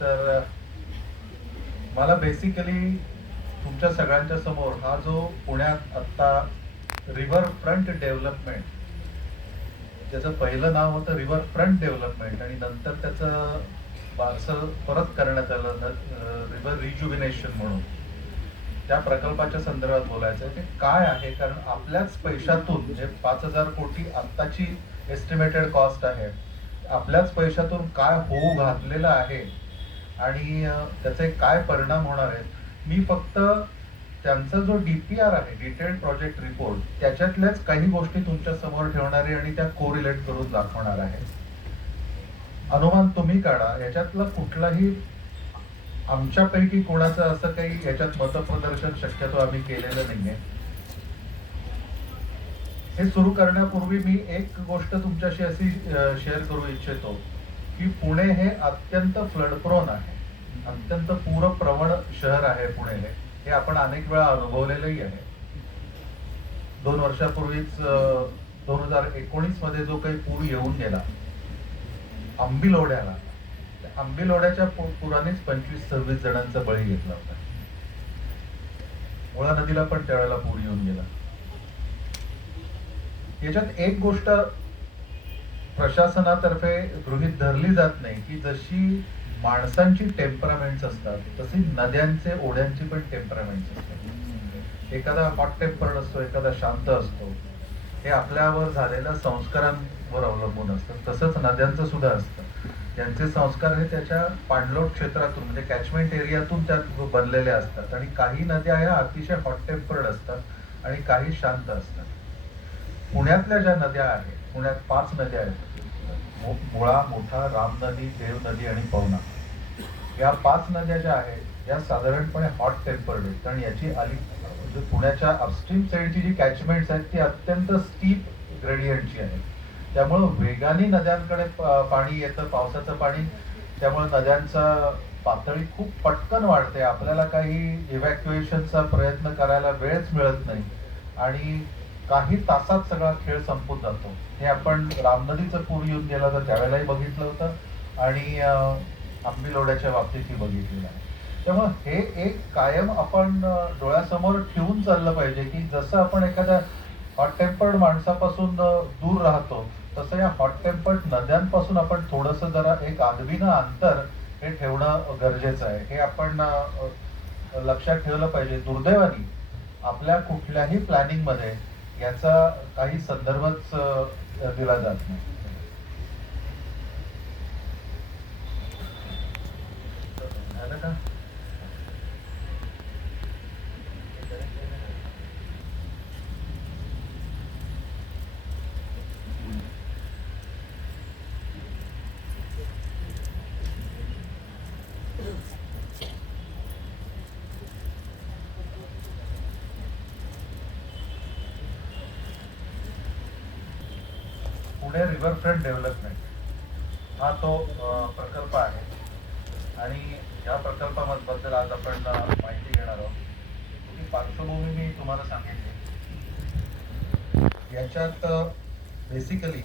तर मला बेसिकली तुमच्या सगळ्यांच्या समोर हा जो पुण्यात आत्ता रिव्हर फ्रंट डेव्हलपमेंट, त्याचं पहिलं नाव होतं रिव्हर फ्रंट डेव्हलपमेंट आणि नंतर त्याचं वारसं परत करण्यात आलं रिव्हर रिज्युविनेशन म्हणून, त्या प्रकल्पाच्या संदर्भात बोलायचं आहे. ते काय आहे, कारण आपल्याच पैशातून म्हणजे 5,000 कोटी आत्ताची एस्टिमेटेड कॉस्ट आहे, आपल्याच पैशातून काय होऊ घातलेलं आहे आणि त्याचे काय परिणाम होणार आहेत. मी फक्त त्यांचा जो DPR आहे, डिटेल्ड प्रोजेक्ट रिपोर्ट, त्याच्यातल्याच काही गोष्टी तुमच्या समोर ठेवणार आहे आणि त्या कोरिलेट करून दाखवणार आहे. अनुमान तुम्ही काढा, याच्यातलं कुठलाही आमच्यापैकी कोणाचं असं काही याच्यात मतप्रदर्शन शक्यतो आम्ही केलेलं नाहीये. हे सुरू करण्यापूर्वी मी एक गोष्ट तुमच्याशी अशी शेअर करू इच्छितो की पुणे हे अत्यंत फ्लडप्रोन आहे, अत्यंत पूरप्रवण शहर आहे पुणे हे आपण अनेक वेळा अनुभवलेलंही आहे. 2 वर्षापूर्वीच 2019 मध्ये जो काही पूर येऊन गेला आंबिलोड्याला, आंबिलोड्याच्या पुरानेच 25-26 जणांचा बळी घेतला होता. मुळा नदीला पण त्यावेळेला पूर येऊन गेला. याच्यात एक गोष्ट प्रशासनातर्फे गृहीत धरली जात नाही की जशी माणसांची टेम्परामेंट्स असतात तशी नद्यांचे ओढ्यांची पण टेम्परामेंट्स असतात. एखादा हॉट टेम्पर्ड असतो, एखादा शांत असतो. हे आपल्यावर झालेल्या संस्कारांवर अवलंबून असतं. तसंच नद्यांचं सुद्धा असतं. त्यांचे संस्कार हे त्याच्या पाणलोट क्षेत्रातून म्हणजे कॅचमेंट एरियातून त्यात बनलेले असतात आणि काही नद्या ह्या अतिशय हॉट टेम्पर्ड असतात आणि काही शांत असतात. पुण्यातल्या ज्या नद्या आहेत, पुण्यात 5 नद्या आहेत, मुळा, मोठा, राम नदी, देव नदी आणि पवना. या 5 नद्या ज्या आहेत या साधारणपणे हॉट टेम्पर्ड आहेत. कारण याची म्हणजे पुण्याच्या अपस्ट्रीम साईडची जी कॅचमेंट्स आहेत ती अत्यंत स्टीप ग्रेडियंटची आहे. त्यामुळं वेगाने नद्यांकडे पाणी येतं, पावसाचं पाणी. त्यामुळे नद्यांचा पातळी खूप पटकन वाढते. आपल्याला काही इव्हॅक्युएशनचा प्रयत्न करायला वेळच मिळत नाही आणि काही तासात सगळा खेळ संपून जातो. हे आपण रामनदीचं पूर येऊन गेला तर त्यावेळेलाही बघितलं होतं आणि आंबिलोड्याच्या बाबतीतही बघितलेलं आहे. त्यामुळे हे एक कायम आपण डोळ्यासमोर ठेवून चाललं पाहिजे की जसं आपण एखाद्या हॉट टेम्पर्ड माणसापासून दूर राहतो तसं या हॉट टेम्पर्ड नद्यांपासून आपण थोडंसं जरा एक आदवीनं अंतर हे ठेवणं गरजेचं आहे. हे आपण लक्षात ठेवलं पाहिजे. दुर्दैवाने आपल्या कुठल्याही प्लॅनिंगमध्ये याचा काही संदर्भच दिला जात नाही. झालं का? पुणे रिव्हरफ्रंट डेव्हलपमेंट हा तो प्रकल्प आहे आणि या प्रकल्पाबद्दल आज आपण माहिती घेणार आहोत. ही पार्श्वभूमी मी तुम्हाला सांगितली. याच्यात बेसिकली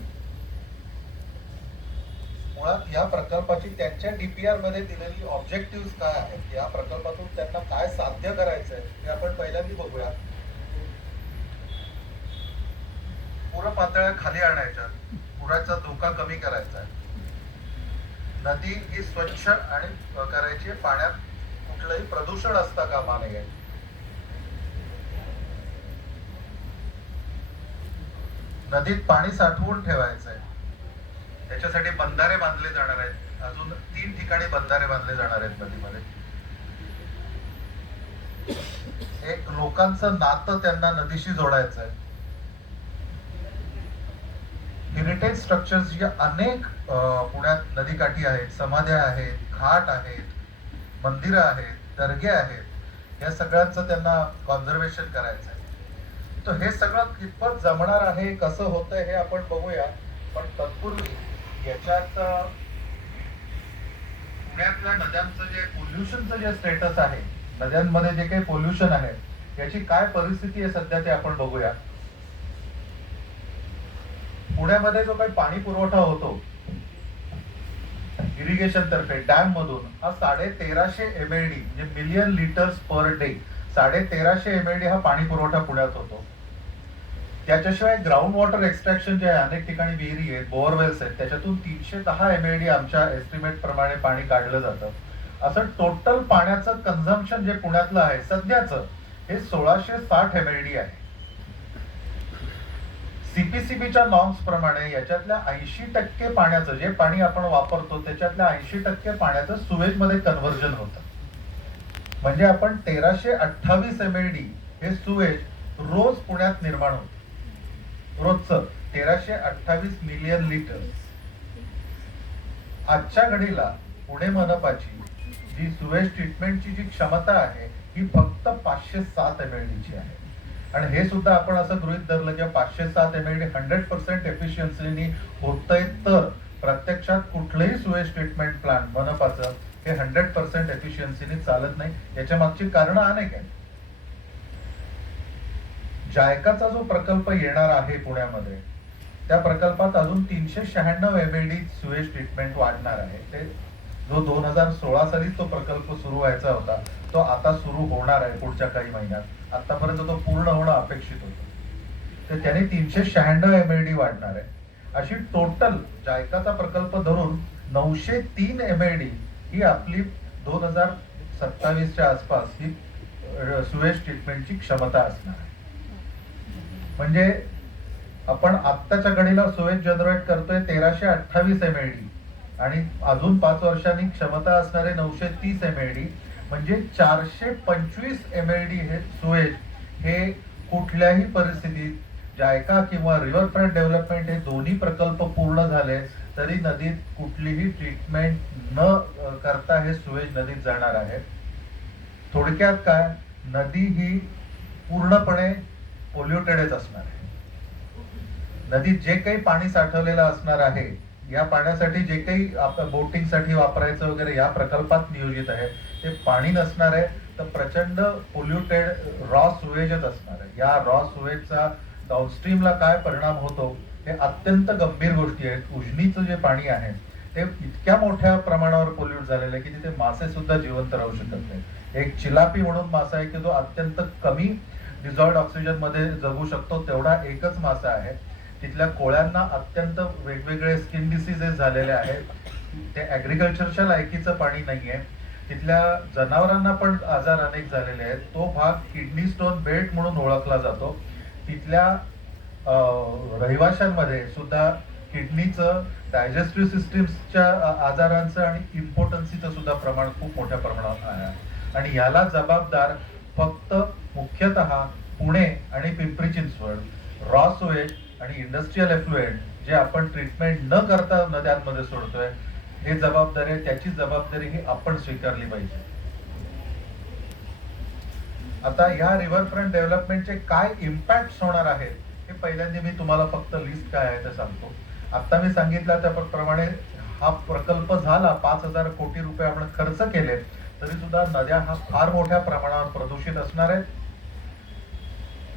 मुळात या प्रकल्पाची त्यांच्या DPR मध्ये दिलेली ऑब्जेक्टिव्ह काय आहेत, या प्रकल्पातून त्यांना काय साध्य करायचं आहे हे आपण पहिल्यांदा बघूया. पूर पातळ्या खाली आणायच्या, पुराचा धोका कमी करायचा आहे, नदी ही स्वच्छ आणि करायची, पाण्यात कुठलंही प्रदूषण असता कामा नये, नदीत पाणी साठवून ठेवायचंय. त्याच्यासाठी बंधारे बांधले जाणार आहेत. अजून 3 ठिकाणी बंधारे बांधले जाणार आहेत नदीमध्ये. एक लोकांचं नातं त्यांना नदीशी जोडायचं आहे. हेरिटेज स्ट्रक्चर्स जे अनेक पुण्यात नदीकाठी आहेत, समाध्या आहेत, घाट आहेत, मंदिरं आहेत, दर्गे आहेत, या सगळ्यांचं त्यांना कॉन्झर्वेशन करायचं आहे. तर हे सगळं कितपत जमणार आहे, कसं होतंय हे आपण बघूया. पण तत्पूर्वी याच्यात पुण्यातल्या नद्यांचं जे पोल्युशनचं जे स्टेटस आहे, नद्यांमध्ये जे काही पोल्युशन आहे याची काय परिस्थिती आहे सध्या ते आपण बघूया. पुण्यामध्ये जो काही पाणी पुरवठा होतो इरिगेशन तर्फे डॅम मधून हा 1350 MLD म्हणजे million litres per day 1350 MLD हा पाणी पुरवठा पुण्यात होतो. त्याच्याशिवाय ग्राउंड वॉटर एक्स्ट्रॅक्शन जे आहे, अनेक ठिकाणी विहिरी आहेत, बोअरवेल्स आहेत, त्याच्यातून 310 MLD आमच्या एस्टिमेट प्रमाणे पाणी काढलं जातं. असं टोटल पाण्याचं कन्झम्पशन जे पुण्यातलं आहे सध्याचं हे 1660 MLD आहे. सीपीसीबीच्या नॉर्म्स प्रमाणे याच्यातल्या 80% पाण्याचं जे पाणी आपण वापरतो त्याच्यातल्या 80% पाण्याचं सुवेज मध्ये कन्व्हर्जन होतं. म्हणजे आपण 1328 MLD हे सुवेज रोज पुण्यात निर्माण होतं. रोजचं 1328 मिलियन लिटर. आजच्या घडीला पुणे मनपाची जी सुवेज ट्रीटमेंटची जी क्षमता आहे ही फक्त 507 MLD ची आहे. आणि हे सुद्धा आपण असं गृहीत धरलं की 507 MLD 100% एफिशियन्सीनी होतंय, तर प्रत्यक्षात कुठलंही सुवेज ट्रीटमेंट प्लांट मनपाचं हे 100% एफिशियन्सीनी चालत नाही. याच्या मागची कारणं अनेक आहेत. जायकाचा जो प्रकल्प येणार आहे पुण्यामध्ये, त्या प्रकल्पात अजून 396 MLD सुवेज ट्रीटमेंट वाढणार आहे. ते जो 2016 साली तो प्रकल्प सुरू व्हायचा होता तो आता सुरू होणार आहे पुढच्या काही महिन्यात. आतापर्यंत तो पूर्ण होणं अपेक्षित होतं, तर त्याने 396 MLD वाढणार आहे. अशी टोटल जायकाचा प्रकल्प धरून 903 MLD ही आपली 2027च्या आसपास ही सुवेज ट्रीटमेंटची क्षमता असणार आहे. म्हणजे आपण आत्ताच्या घडीला सुवेज जनरेट करतोय 1328 MLD आणि अजून 5 वर्षांनी क्षमता असणारे 930 MLD, म्हणजे 425 MLD हे सुवेज हे कुठल्याही परिस्थितीत जायका किंवा रिव्हरफ्रंट डेव्हलपमेंट हे दोन्ही प्रकल्प पूर्ण झाले तरी नदीत कुठलीही ट्रीटमेंट न करता हे सुवेज नदीत जाणार आहे. थोडक्यात काय, नदी ही पूर्णपणे पोल्युटेडच असणार आहे. नदीत जे काही पाणी साठवलेलं असणार आहे, या पाण्यासाठी जे काही बोटिंगसाठी वापरायचं वगैरे या प्रकल्पात नियोजित आहे ते पाणी नसणार आहे, तर प्रचंड पोल्युटेड रॉ सुवेजच असणार आहे. या रॉ सुवेजचा डाऊनस्ट्रीमला काय परिणाम होतो हे अत्यंत गंभीर गोष्टी आहेत. उजनीचं जे पाणी आहे ते इतक्या मोठ्या प्रमाणावर पोल्यूट झालेलं आहे की तिथे मासे सुद्धा जिवंत राहू शकत नाही. एक चिलापी म्हणून मासा आहे की जो अत्यंत कमी डिझॉल्व्ड ऑक्सिजन मध्ये जगू शकतो, तेवढा एकच मासा आहे. तिथल्या कोळ्यांना अत्यंत वेगवेगळे स्किन डिसीजेस झालेले आहेत. ते ऍग्रिकल्चरच्या लायकीचं पाणी नाहीये. तिथल्या जनावरांना पण आजार अनेक झालेले आहेत. तो भाग किडनी स्टोन बेल्ट म्हणून ओळखला जातो. तिथल्या रहिवाशांमध्ये सुद्धा किडनीचं, डायजेस्टिव्ह सिस्टीमच्या आजारांचं आणि इम्पोर्टन्सीचं सुद्धा प्रमाण खूप मोठ्या प्रमाणात आहे. आणि याला जबाबदार फक्त मुख्यतः पुणे आणि पिंपरी चिंचवड. रॉ सुवेज आणि इंडस्ट्रियल एफ्लुएंट जे आपण ट्रीटमेंट न करता नद्यांमध्ये सोडतोय, हे जबाबदारी आहे, त्याची जबाबदारी ही आपण स्वीकारली पाहिजे. आता ह्या रिव्हरफ्रंट डेव्हलपमेंटचे काय इम्पॅक्ट होणार आहेत हे पहिल्यांदा मी तुम्हाला फक्त लिस्ट काय आहे ते सांगतो. आता मी सांगितलं त्याप्रमाणे हा प्रकल्प झाला, 5000 कोटी रुपये आपण खर्च केले, तरी सुद्धा नद्या हा फार मोठ्या प्रमाणावर प्रदूषित असणार आहेत.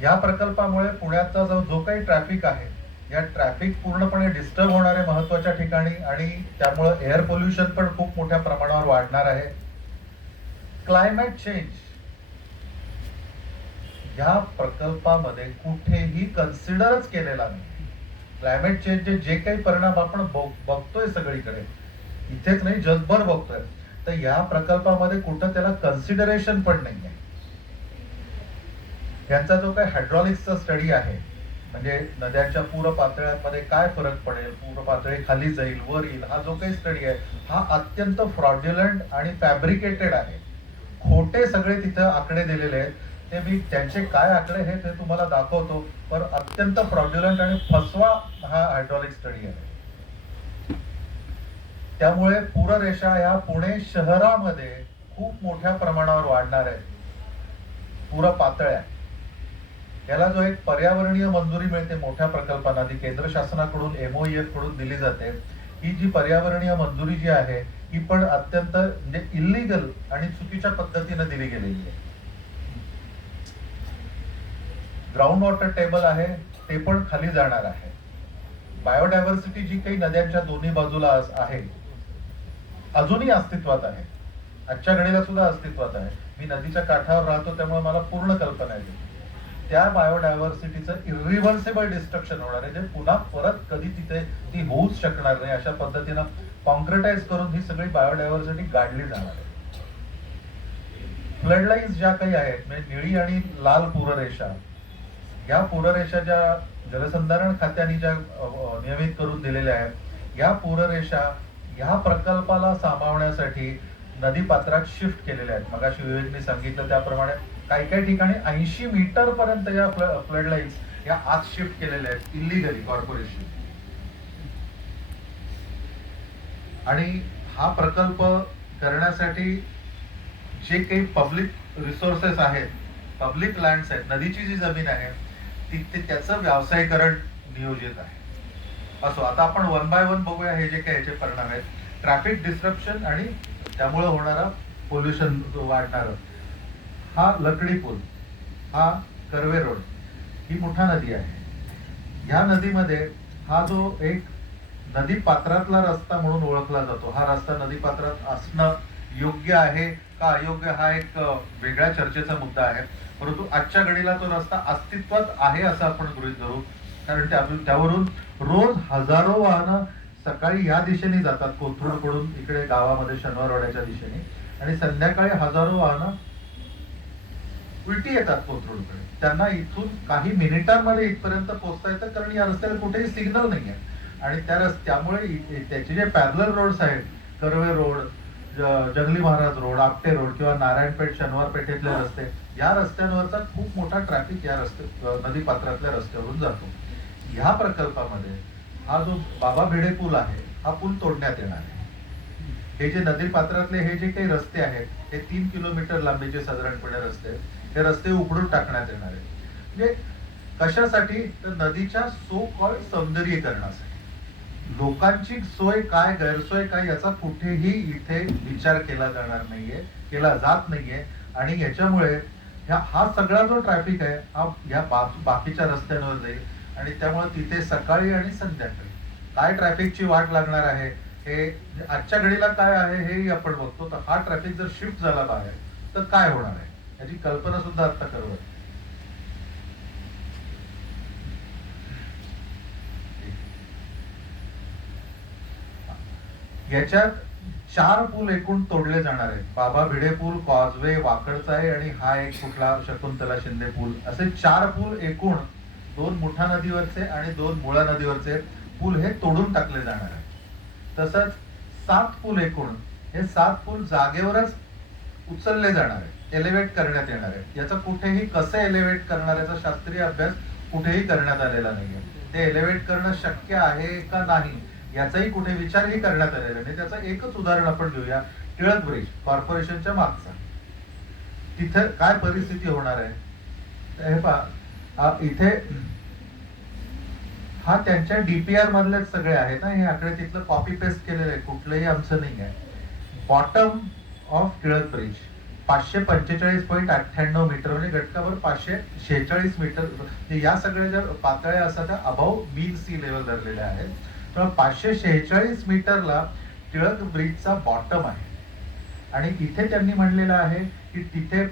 या प्रकल्पामुळे पुण्याचा जो काही ट्रॅफिक आहे, या ट्रॅफिक पूर्णपणे डिस्टर्ब होणार आहे महत्वाच्या ठिकाणी, आणि त्यामुळे एअर पोल्युशन पण खूप मोठ्या प्रमाणावर वाढणार आहे. क्लायमेट चेंज या प्रकल्पामध्ये कुठेही कन्सिडरच केलेला नाही. क्लायमेट चेंजचे जे काही परिणाम आपण बघतोय सगळीकडे, इथेच नाही जगभर बघतोय, तर या प्रकल्पामध्ये कुठं त्याला कन्सिडरेशन पण नाही आहे. यांचा जो काही हायड्रॉलिक्सचा स्टडी आहे, म्हणजे नद्यांच्या पूर पातळ्यांमध्ये काय फरक पडेल, पूर पातळी खाली जाईल वर येईल, हा जो काही स्टडी आहे हा अत्यंत फ्रॉड्युलंट आणि फॅब्रिकेटेड आहे. खोटे सगळे तिथं आकडे दिलेले आहेत. ते मी त्यांचे काय आकडे हे ते तुम्हाला दाखवतो, पण अत्यंत फ्रॉड्युलंट आणि फसवा हा हायड्रॉलिक स्टडी आहे. त्यामुळे पूररेषा ह्या पुणे शहरामध्ये खूप मोठ्या प्रमाणावर वाढणार आहेत. पूर पातळ्या, याला जो एक पर्यावरणीय मंजुरी मिळते मोठ्या प्रकल्पांना, ती केंद्र शासनाकडून MOEF कडून दिली जाते. ही जी पर्यावरणीय मंजुरी जी आहे ही पण अत्यंत म्हणजे इल्लीगल आणि चुकीच्या पद्धतीने दिली गेलेली आहे. ग्राउंड वॉटर टेबल आहे ते पण खाली जाणार आहे. बायोडायव्हर्सिटी जी काही नद्यांच्या दोन्ही बाजूला आहे अजूनही अस्तित्वात आहे, आजच्या घडीला सुद्धा अस्तित्वात आहे. मी नदीच्या काठावर राहतो त्यामुळे मला पूर्ण कल्पना आहे. त्या बायोडायव्हर्सिटीचं इरिव्हर्सिबल डिस्ट्रक्शन होणार आहे, जे पुन्हा परत कधी तिथे ती होऊच शकणार नाही. अशा पद्धतीनं कॉन्क्रिटाईज करून ही सगळी बायोडायव्हर्सिटी गाडली जाणार आहे. फ्लड लाईन्स ज्या काही आहेत, म्हणजे निळी आणि लाल पूररेषा, या पूररेषा ज्या जलसंधारण खात्याने ज्या नियमित करून दिलेल्या आहेत, या पूररेषा ह्या प्रकल्पाला सामावण्यासाठी नदी पात्रात शिफ्ट केलेल्या आहेत. मगाशी विवेकने सांगितलं त्याप्रमाणे काही काही ठिकाणी 80 मीटर पर्यंत या फ्लड लाईन्स या आत शिफ्ट केलेल्या आहेत इलिगली कॉर्पोरेशन. आणि हा प्रकल्प करण्यासाठी जे काही पब्लिक रिसोर्सेस आहेत, पब्लिक लँड्स आहेत, नदीची जी जमीन आहे तिथे त्याचं व्यावसायीकरण नियोजित आहे. असो, आता आपण वन बाय वन बघूया हे जे काही याचे परिणाम आहेत. ट्रॅफिक डिस्ट्रप्शन आणि त्यामुळे होणारा पोल्युशन वाढणार. हा लकडी पूल, हा कर्वे रोड, ही मोठा नदी आहे. ह्या नदीमध्ये हा जो एक नदी पात्रातला रस्ता म्हणून ओळखला जातो, हा रस्ता नदी पात्रात असणं योग्य आहे का अयोग्य हा एक वेगळ्या चर्चेचा मुद्दा आहे. परंतु आजच्या घडीला तो रस्ता अस्तित्वात आहे असं आपण गृहीत धरू, कारण त्यावरून रोज हजारो वाहनं सकाळी या दिशेने जातात कोथरूडकडून इकडे गावामध्ये शनिवारवाड्याच्या दिशेने, आणि संध्याकाळी हजारो वाहनं उलटी येतात कोथरूडकडे. त्यांना इथून काही मिनिटांमध्ये इथपर्यंत पोहोचता येतं, कारण या रस्त्याला कुठेही सिग्नल नाही आहे. आणि त्यामुळे त्याचे जे पॅरलल रोड्स आहेत, कर्वे रोड, जंगली महाराज रोड, आपटे रोड किंवा नारायणपेठ शनिवार पेठेतले रस्ते, या रस्त्यांवरचा खूप मोठा ट्रॅफिक या नदी पात्रातल्या रस्त्यावरून जातो. ह्या प्रकल्पामध्ये हा जो बाबा भिडे पूल आहे, हा पूल तोडण्यात येणार आहे. हे जे नदी पात्रातले हे जे काही रस्ते आहेत, हे 3 किलोमीटर लांबीचे साधारणपणे रस्ते आहेत, हे रस्ते उघडून टाकण्यात येणार आहेत. म्हणजे कशासाठी? तर नदीच्या सो कॉल्ड सौंदर्यीकरणासाठी. लोकांची सोय काय, गैरसोय काय याचा कुठेही इथे विचार केला जाणार नाहीये, केला जात नाहीये. आणि याच्यामुळे हा सगळा जो ट्रॅफिक आहे हा या बाकीच्या रस्त्यांवर जाईल, आणि त्यामुळे तिथे सकाळी आणि संध्याकाळी काय ट्रॅफिकची वाट लागणार आहे, हे आजच्या घडीला काय आहे हेही आपण बघतो. तर हा ट्रॅफिक जर शिफ्ट झाला बाहेर तर काय होणार आहे याची कल्पना सुद्धा आता करू. याच्यात 4 पूल एकूण तोडले जाणार आहेत. बाबा भिडे पूल, कॉजवे वाकडचा आहे, आणि हा एक कुठला शकुंतला शिंदे पूल, असे 4 पूल एकूण 2 मुठा नदीवरचे आणि 2 मुळा नदीवरचे पूल हे तोडून टाकले जाणार आहेत. तसंच 7 पूल एकूण, हे 7 पूल जागेवरच उचलले जाणार आहेत, एलिव्हेट करण्यात येणार आहेत. याचा कुठेही कसं एलिव्हेट करणार याचा शास्त्रीय अभ्यास कुठेही करण्यात आलेला नाहीये. ते एलिव्हेट करणं शक्य आहे का नाही याचाही कुठे विचारही करण्यात आलेला नाही. त्याचं एकच उदाहरण आपण घेऊया, टिळक ब्रिज कॉर्पोरेशनच्या मागचा. तिथे काय परिस्थिती होणार आहे हे पहा. इथे हा त्यांच्या डीपीआर मधलेच सगळे आहेत ना हे आकडे, तिथलं कॉपी पेस्ट केलेलं आहे, कुठलंही आमचं नाही आहे. Bottom of Tilak bridge 545.98 metre, म्हणजे घटकाभर 546 मीटर. या सगळ्या ज्या पातळ्या असतात त्या अबाव मीन सी लेवल धरलेल्या आहेत. तर 546 मीटरला टिळक ब्रिजचा बॉटम आहे. आणि इथे त्यांनी म्हणलेलं आहे की तिथे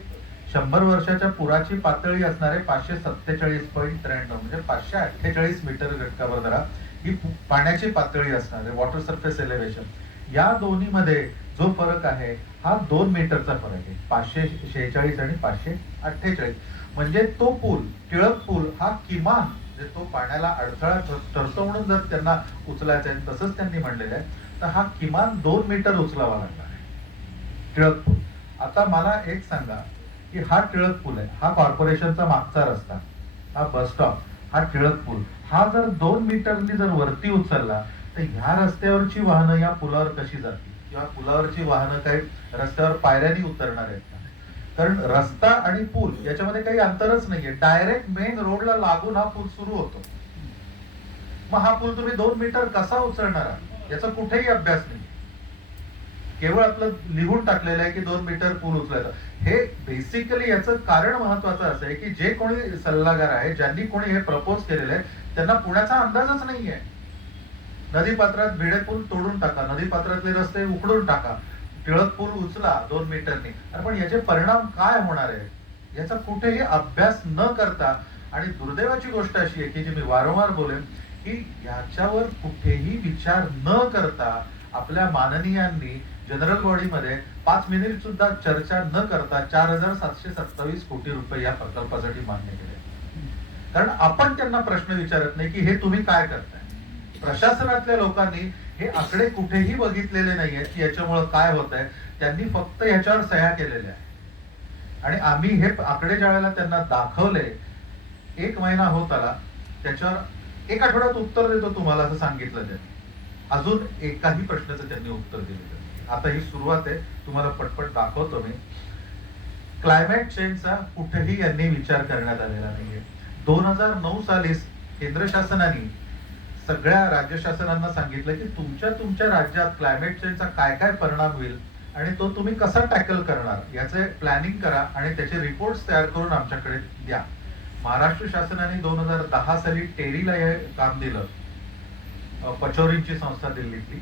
100 वर्षाच्या पुराची पातळी असणारे 547.93, म्हणजे 548 मीटर घटकावर धरा ही पाण्याची पातळी असणार आहे, वॉटर सरफेस एलिव्हेशन. या दोन्ही मध्ये जो फरक आहे हा 2 मीटरचा फरक आहे, 546 आणि 548. म्हणजे तो पूल, टिळक पूल हा किमान, तो पाण्याला अडथळा ठरतो म्हणून जर त्यांना उचलायचा आहे, तसंच त्यांनी म्हणलेलं आहे, तर हा किमान 2 मीटर उचलावा लागणार आहे टिळक पूल. आता मला एक सांगा की हा टिळक पूल आहे, हा कॉर्पोरेशनचा मागचा रस्ता, हा बस स्टॉप, हा टिळक पूल, हा जर 2 मीटरनी जर वरती उचलला तर ह्या रस्त्यावरची वाहनं या पुलावर कशी जातील, किंवा पुलावरची वाहनं काही रस्त्यावर पायऱ्यानी उतरणार आहेत का? कारण रस्ता आणि पूल याच्यामध्ये काही अंतरच नाहीये, डायरेक्ट मेन रोडला लागून हा पूल सुरू होतो. मग हा पूल तुम्ही 2 मीटर कसा उचलणार याचा कुठेही अभ्यास नाही, केवळ आपलं लिहून टाकलेलं आहे की 2 मीटर पूल उचलायचा. हे बेसिकली याचं कारण महत्वाचं असं आहे की जे कोणी सल्लागार आहे, ज्यांनी कोणी हे प्रपोज केलेलं आहे, त्यांना पुण्याचा अंदाजच नाहीये. नदीपात्रात भिडे पूल तोडून टाका, नदीपात्रातले रस्ते उखडून टाका, टिळक पूल उचला 2 मीटरनी. अरे पण याचे परिणाम काय होणार आहे याचा कुठेही अभ्यास न करता, आणि दुर्दैवाची गोष्ट अशी आहे की जी मी वारंवार बोलेन की याच्यावर कुठेही विचार न करता आपल्या माननीयांनी जनरल बॉडीमध्ये 5 मिनिट सुद्धा चर्चा न करता 4,727 कोटी रुपये या प्रकल्पासाठी मान्य केले. कारण आपण त्यांना प्रश्न विचारत नाही की हे तुम्ही काय करताय. प्रशासनातल्या लोकांनी हे आकडे कुठेही बघितलेले नाहीयेत की याच्यामुळे काय होत आहे. त्यांनी फक्त याच्यावर सह्या केलेल्या आहे आणि आम्ही हे आकडे ज्या वेळेला त्यांना दाखवले, 1 महिना होत आला, त्याच्यावर 1 आठवड्यात उत्तर देतो तुम्हाला असं सांगितलं त्यांनी. अजून एकाही प्रश्नाचं त्यांनी उत्तर दिलेलं नाही. आता ही सुरुवात आहे, तुम्हाला पटपट दाखवतो मी. क्लायमेट चेंजचा कुठेही यांनी विचार करण्यात आलेला नाहीये. 2009 सालीच केंद्र शासनाने सगळ्या राज्य शासनांना सांगितलं की तुमच्या राज्यात क्लायमेट चेंजचा काय काय परिणाम होईल आणि तो तुम्ही कसा टॅकल करणार याचे प्लॅनिंग करा आणि त्याचे रिपोर्ट्स तयार करून आमच्याकडे द्या. महाराष्ट्र शासनाने 2010 साली टेरीला हे काम दिलं, पचौरींची संस्था दिल्लीतली,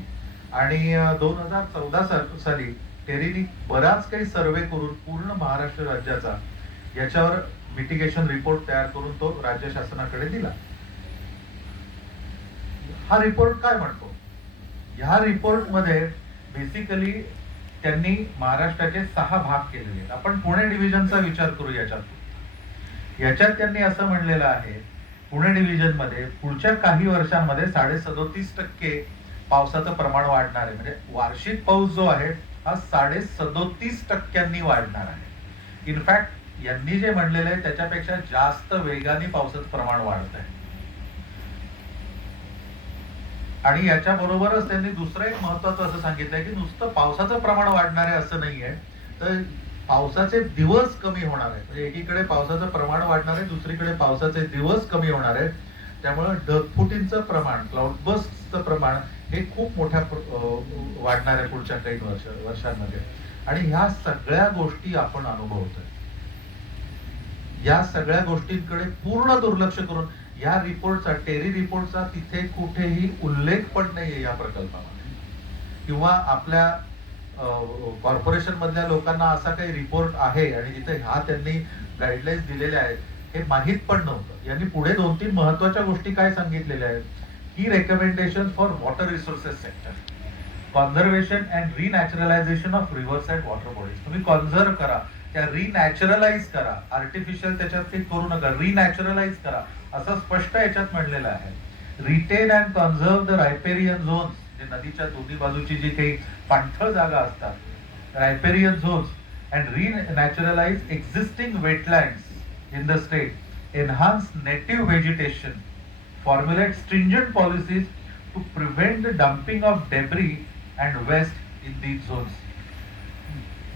आणि 2014 साली टेरीनी बराच काही सर्वे करून पूर्ण महाराष्ट्र राज्याचा याच्यावर मिटिगेशन रिपोर्ट तयार करून तो राज्य शासनाकडे दिला. हा रिपोर्ट काय म्हणतो? ह्या रिपोर्ट मध्ये बेसिकली त्यांनी महाराष्ट्राचे 6 भाग केलेले आहेत. आपण पुणे डिव्हिजनचा विचार करू याच्यात त्यांनी असं म्हणलेलं आहे, पुणे डिव्हिजन मध्ये पुढच्या काही वर्षांमध्ये 37.5% पावसाचं प्रमाण वाढणार आहे. म्हणजे वार्षिक पाऊस जो आहे हा 37.5% वाढणार आहे. इनफॅक्ट यांनी जे म्हणलेलं आहे त्याच्यापेक्षा जास्त वेगाने पावसाचं प्रमाण वाढत आहे. आणि याच्या बरोबरच त्यांनी दुसरं एक महत्वाचं असं सांगितलंय की नुसतं पावसाचं प्रमाण वाढणार आहे असं नाहीये, तर पावसाचे दिवस कमी होणार आहेत. म्हणजे एकीकडे पावसाचं प्रमाण वाढणार आहे, दुसरीकडे पावसाचे दिवस कमी होणार आहेत. त्यामुळे ढगफुटींचं प्रमाण, क्लाउडबर्स्टचं प्रमाण हे खूप मोठ्या वाढणार आहे पुढच्या काही वर्षांमध्ये. आणि ह्या सगळ्या गोष्टी आपण अनुभवतोय. या सगळ्या गोष्टींकडे पूर्ण दुर्लक्ष करून या रिपोर्टचा, टेरी रिपोर्टचा तिथे कुठेही उल्लेख पण नाहीये या प्रकल्पामध्ये, किंवा आपल्या कॉर्पोरेशन मधल्या लोकांना असा काही रिपोर्ट आहे आणि जिथे ह्या त्यांनी गाईडलाईन्स दिलेल्या आहेत हे माहित पण नव्हतं. यांनी पुढे 2-3 महत्वाच्या गोष्टी काय सांगितलेल्या आहेत की recommendation for water resources sector, conservation and renaturalisation of rivers and water bodies. तुम्ही कॉन्झर्व करा, त्या रिनॅचरलाइज करा, आर्टिफिशियल त्याच्यात काही करू नका, रिनॅचरलाइज करा असं स्पष्ट याच्यात म्हणलेलं आहे. Retain and conserve the riparian zones, जे नदीच्या दोन्ही बाजूची जी काही पाणथळ जागा असतात, riparian zones, and renaturalise existing wetlands in the state, enhance native vegetation, formulate stringent policies to prevent the dumping of debris and waste in these zones.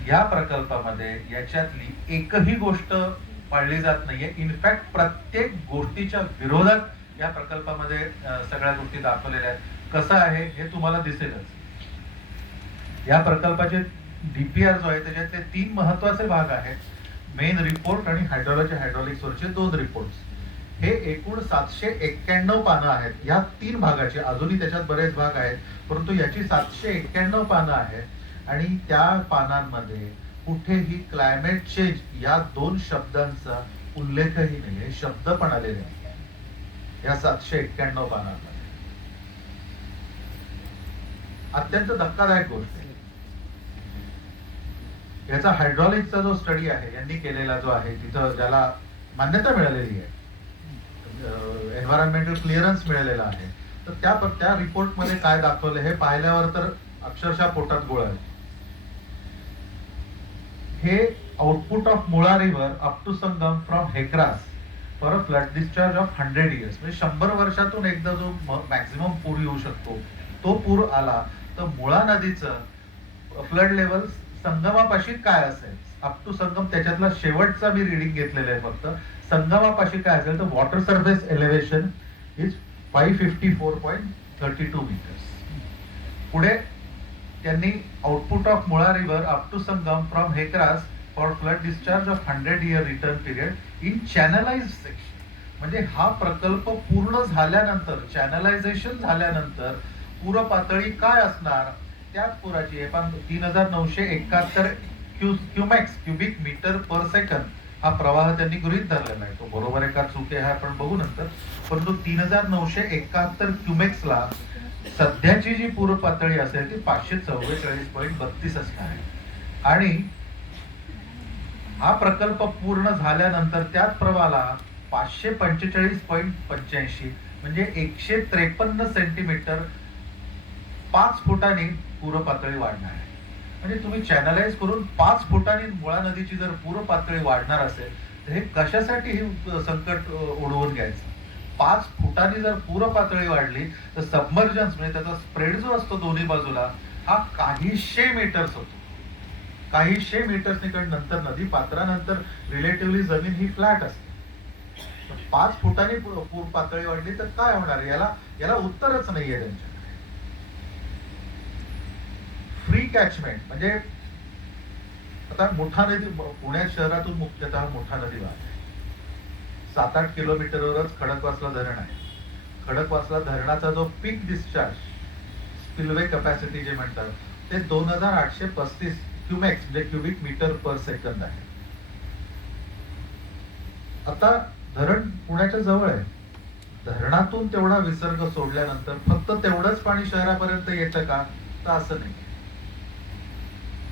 या प्रकल्पामध्ये याच्यातली एकही गोष्ट पाळली जात नाहीये. इनफॅक्ट प्रत्येक गोष्टीच्या विरोधात या प्रकल्पामध्ये सगळ्या गोष्टी दाखवलेल्या आहेत. कसं आहे हे तुम्हाला दिसेलच. या प्रकल्पाचे डीपीआर जो आहे त्याच्यातले 3 महत्वाचे भाग आहेत, मेन रिपोर्ट आणि हायड्रोलॉजी हायड्रॉलिक्स वरचे 2 रिपोर्ट्स. हे एकूण 791 पानं आहेत या 3 भागाची. अजूनही त्याच्यात बरेच भाग आहेत, परंतु याची 791 पानं आहेत. आणि त्या पानांमध्ये कुठेही क्लायमेट चेंज या 2 शब्दांचा उल्लेखही नाहीये, शब्द पण आलेले नाही या 791 पानांमध्ये. अत्यंत धक्कादायक गोष्ट आहे. याचा हायड्रॉलिकचा जो स्टडी आहे यांनी केलेला जो आहे, तिथं ज्याला मान्यता मिळालेली आहे, एन्व्हायरमेंटल क्लिअरन्स मिळालेला आहे, तर त्या रिपोर्ट मध्ये काय दाखवलं हे पाहिल्यावर तर अक्षरशः पोटात गोळा आहे. हे output of Mula river up to Sangam from HEC RAS for a flood discharge of 100 years, म्हणजे 100 वर्षातून एकदा जो मॅक्सिमम पूर येऊ शकतो तो पूर आला तर मुळा नदीचं फ्लड लेवल संगमापाशी काय असेल, अप टू संगम त्याच्यातला शेवटचा मी रिडिंग घेतलेलं आहे फक्त. संगमापाशी काय असेल तर water surface elevation is 554.32 metres. पुढे त्यांनी output of Mula river up to Sangam from HEC RAS for flood discharge of 100 year return period in channelised section. म्हणजे हा प्रकल्प पूर्ण झाल्यानंतर, चॅनलायझेशन झाल्यानंतर पूर पातळी काय असणार, त्याच पुराची आहे पण 3971 क्युबिक मीटर पर सेकंद हा प्रवाह त्यांनी गृहीत धरलेला आहे. तो बरोबर आहे का चूक आहे हा आपण बघू नंतर. परंतु 3971 क्युमेक्सला सध्याची जी पूर पातळी असेल ती 544.32 असणार आहे. आणि हा प्रकल्प पूर्ण झाल्यानंतर त्याच प्रवाहाला 545.85 म्हणजे 153 सेंटीमीटर 5 फुटांनी पूर पातळी वाढणार आहे. म्हणजे तुम्ही चॅनलाइज करून 5 फुटांनी मुळा नदीची जर पूर पातळी वाढणार असेल तर हे कशासाठी हे संकट ओढवून घ्यायचं. 5 फुटांनी जर पूर पातळी वाढली तर सबमर्जन्स म्हणजे त्याचा स्प्रेड जो असतो दोन्ही बाजूला हा काहीशे मीटर्स होतो. काहीशे मीटर्स निकड नंतर नदी पात्रानंतर रिलेटिव्हली जमीन ही फ्लॅट असते. 5 फुटांनी पूर पातळी वाढली तर काय होणार, याला उत्तरच नाहीये त्यांच्याकडे. फ्री कॅचमेंट म्हणजे आता मुठा नदी पुण्यात शहरातून मुख्यतः मुठा नदी वाहते. 7-8 किलोमीटरवरच खडकवासला धरण आहे. खडकवासला धरणाचा जो पीक डिस्चार्ज स्पिलवे कॅपॅसिटी जे म्हणतात ते 2835 क्युमेक्स म्हणजे क्युबिक मीटर पर सेकंद आहे. आता धरण पुण्याच्या जवळ आहे. धरणातून तेवढा विसर्ग सोडल्यानंतर फक्त तेवढंच पाणी शहरापर्यंत येतं का, तर असं नाही.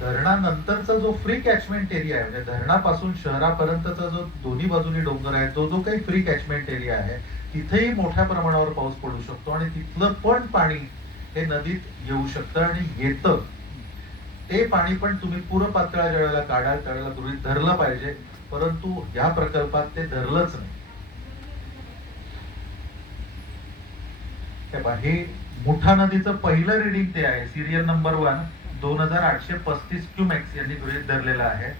धरणानंतरचा जो फ्री कॅचमेंट एरिया आहे म्हणजे धरणापासून शहरापर्यंतचा जो दोन्ही बाजूनी डोंगर आहे तो जो काही फ्री कॅचमेंट एरिया आहे तिथेही मोठ्या प्रमाणावर पाऊस पडू शकतो आणि तिथलं पण पाणी हे नदीत येऊ शकतं आणि येतं. ते पाणी पण तुम्ही पूर पातळ्या ज्या वेळेला काढाल त्यावेळेला गृहीत धरलं पाहिजे. परंतु या प्रकल्पात ते धरलंच नाही. हे मुठा नदीचं पहिलं रिडिंग ते आहे. सिरियल नंबर 1 2835 क्युमेक्स यांनी गृहीत धरलेलं आहे.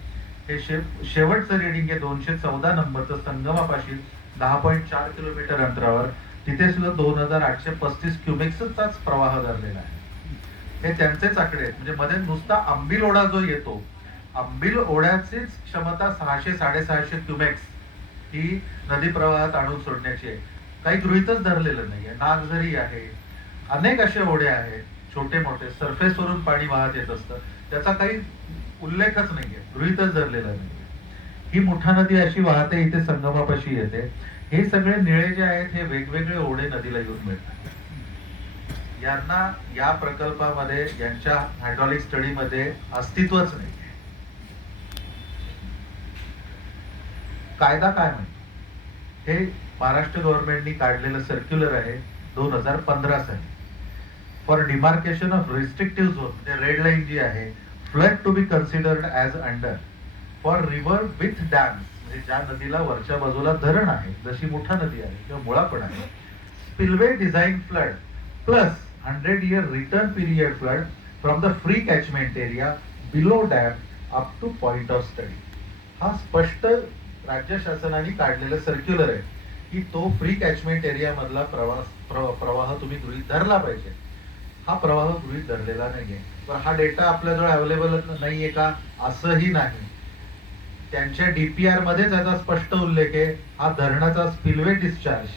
हे शेवटचं रिडिंग आहे 214 नंबरचं संगमापाशी 10.4 किलोमीटर अंतरावर. तिथे सुद्धा 2835 क्युमेक्सचाच प्रवाह धरलेला आहे. हे त्यांचेच आकडे आहेत. म्हणजे मध्ये नुसता आंबील ओढा जो येतो, आंबील ओढ्याचीच क्षमता 600-650 क्युमेक्स ही नदी प्रवाहात आणून सोडण्याची आहे. काही गृहीतच धरलेलं नाहीये. नागझरी आहे, अनेक असे ओढे आहेत छोटे मोठे सरफेस वरून पाणी वाहत येत असतं, त्याचा काही उल्लेखच नाहीये, गृहीतच धरलेला नाहीये. ही मुठा नदी अशी वाहते, इथे संगमापाशी येते. हे सगळे निळे जे आहेत हे वेगवेगळे ओढे नदीला येऊन मिळतात. यांना या प्रकल्पामध्ये यांच्या हायड्रॉलिक स्टडीमध्ये अस्तित्वच नाही. कायदा काय म्हणतो, हे महाराष्ट्र गव्हर्नमेंटनी काढलेलं सर्क्युलर आहे 2015 साली. For demarcation of restrictive zone म्हणजे रेड लाईन जी आहे, flood to be considered as under for river with dams म्हणजे ज्या नदीला वरच्या बाजूला धरण आहे जशी मुठा नदी आहे किंवा मुळा पण आहे. Spillway design flood plus 100-year return period flood from the free catchment area below dam up two point of study. हा स्पष्ट राज्य शासनाने काढलेला सर्क्युलर आहे की तो फ्री कॅचमेंट एरिया मधला प्रवाह तुम्ही गृहीत धरला पाहिजे. हा प्रवाह गृहीत धरलेला नाहीये. पण हा डेटा आपल्याजवळ अवेलेबल नाहीये का, असंही नाही. त्यांच्या डीपीआर मध्ये त्याचा स्पष्ट उल्लेख आहे. हा धरणाचा स्पिलवे डिस्चार्ज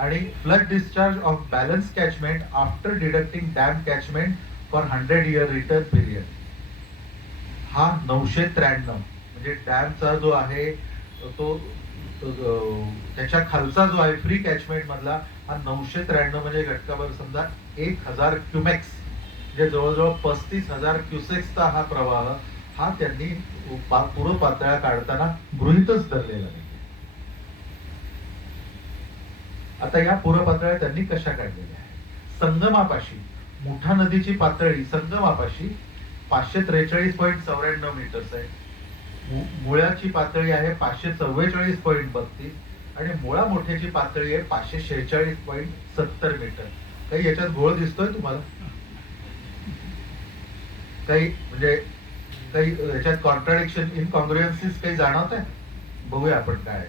आणि flood discharge of balance catchment after deducting dam catchment for 100-year return period. हा 993 म्हणजे डॅमचा जो आहे तो त्याच्या खालचा जो आहे फ्री कॅचमेंट मधला हा 993 म्हणजे घटकाभर समजा 1000 क्युमेक्स म्हणजे जवळजवळ 35,000 क्युसेक्सचा हा प्रवाह हा त्यांनी पूर्व पातळ्या काढताना गृहीतच धरलेला नाही. आता या पूर्व पातळ्या त्यांनी कशा काढलेल्या आहेत. संगमापाशी मुठा नदीची पातळी संगमापाशी 543.94 मीटर्स आहे. मुळ्याची पातळी आहे 544.32 आणि मुळा मोठ्याची पातळी आहे 546.70 मीटर. काही याच्यात घोळ दिसतोय तुम्हाला, काही म्हणजे काही याच्यात कॉन्ट्राडिक्शन इनकॉन्ग्रुएन्सीज काही जाणवत आहे. बघूया आपण काय आहे.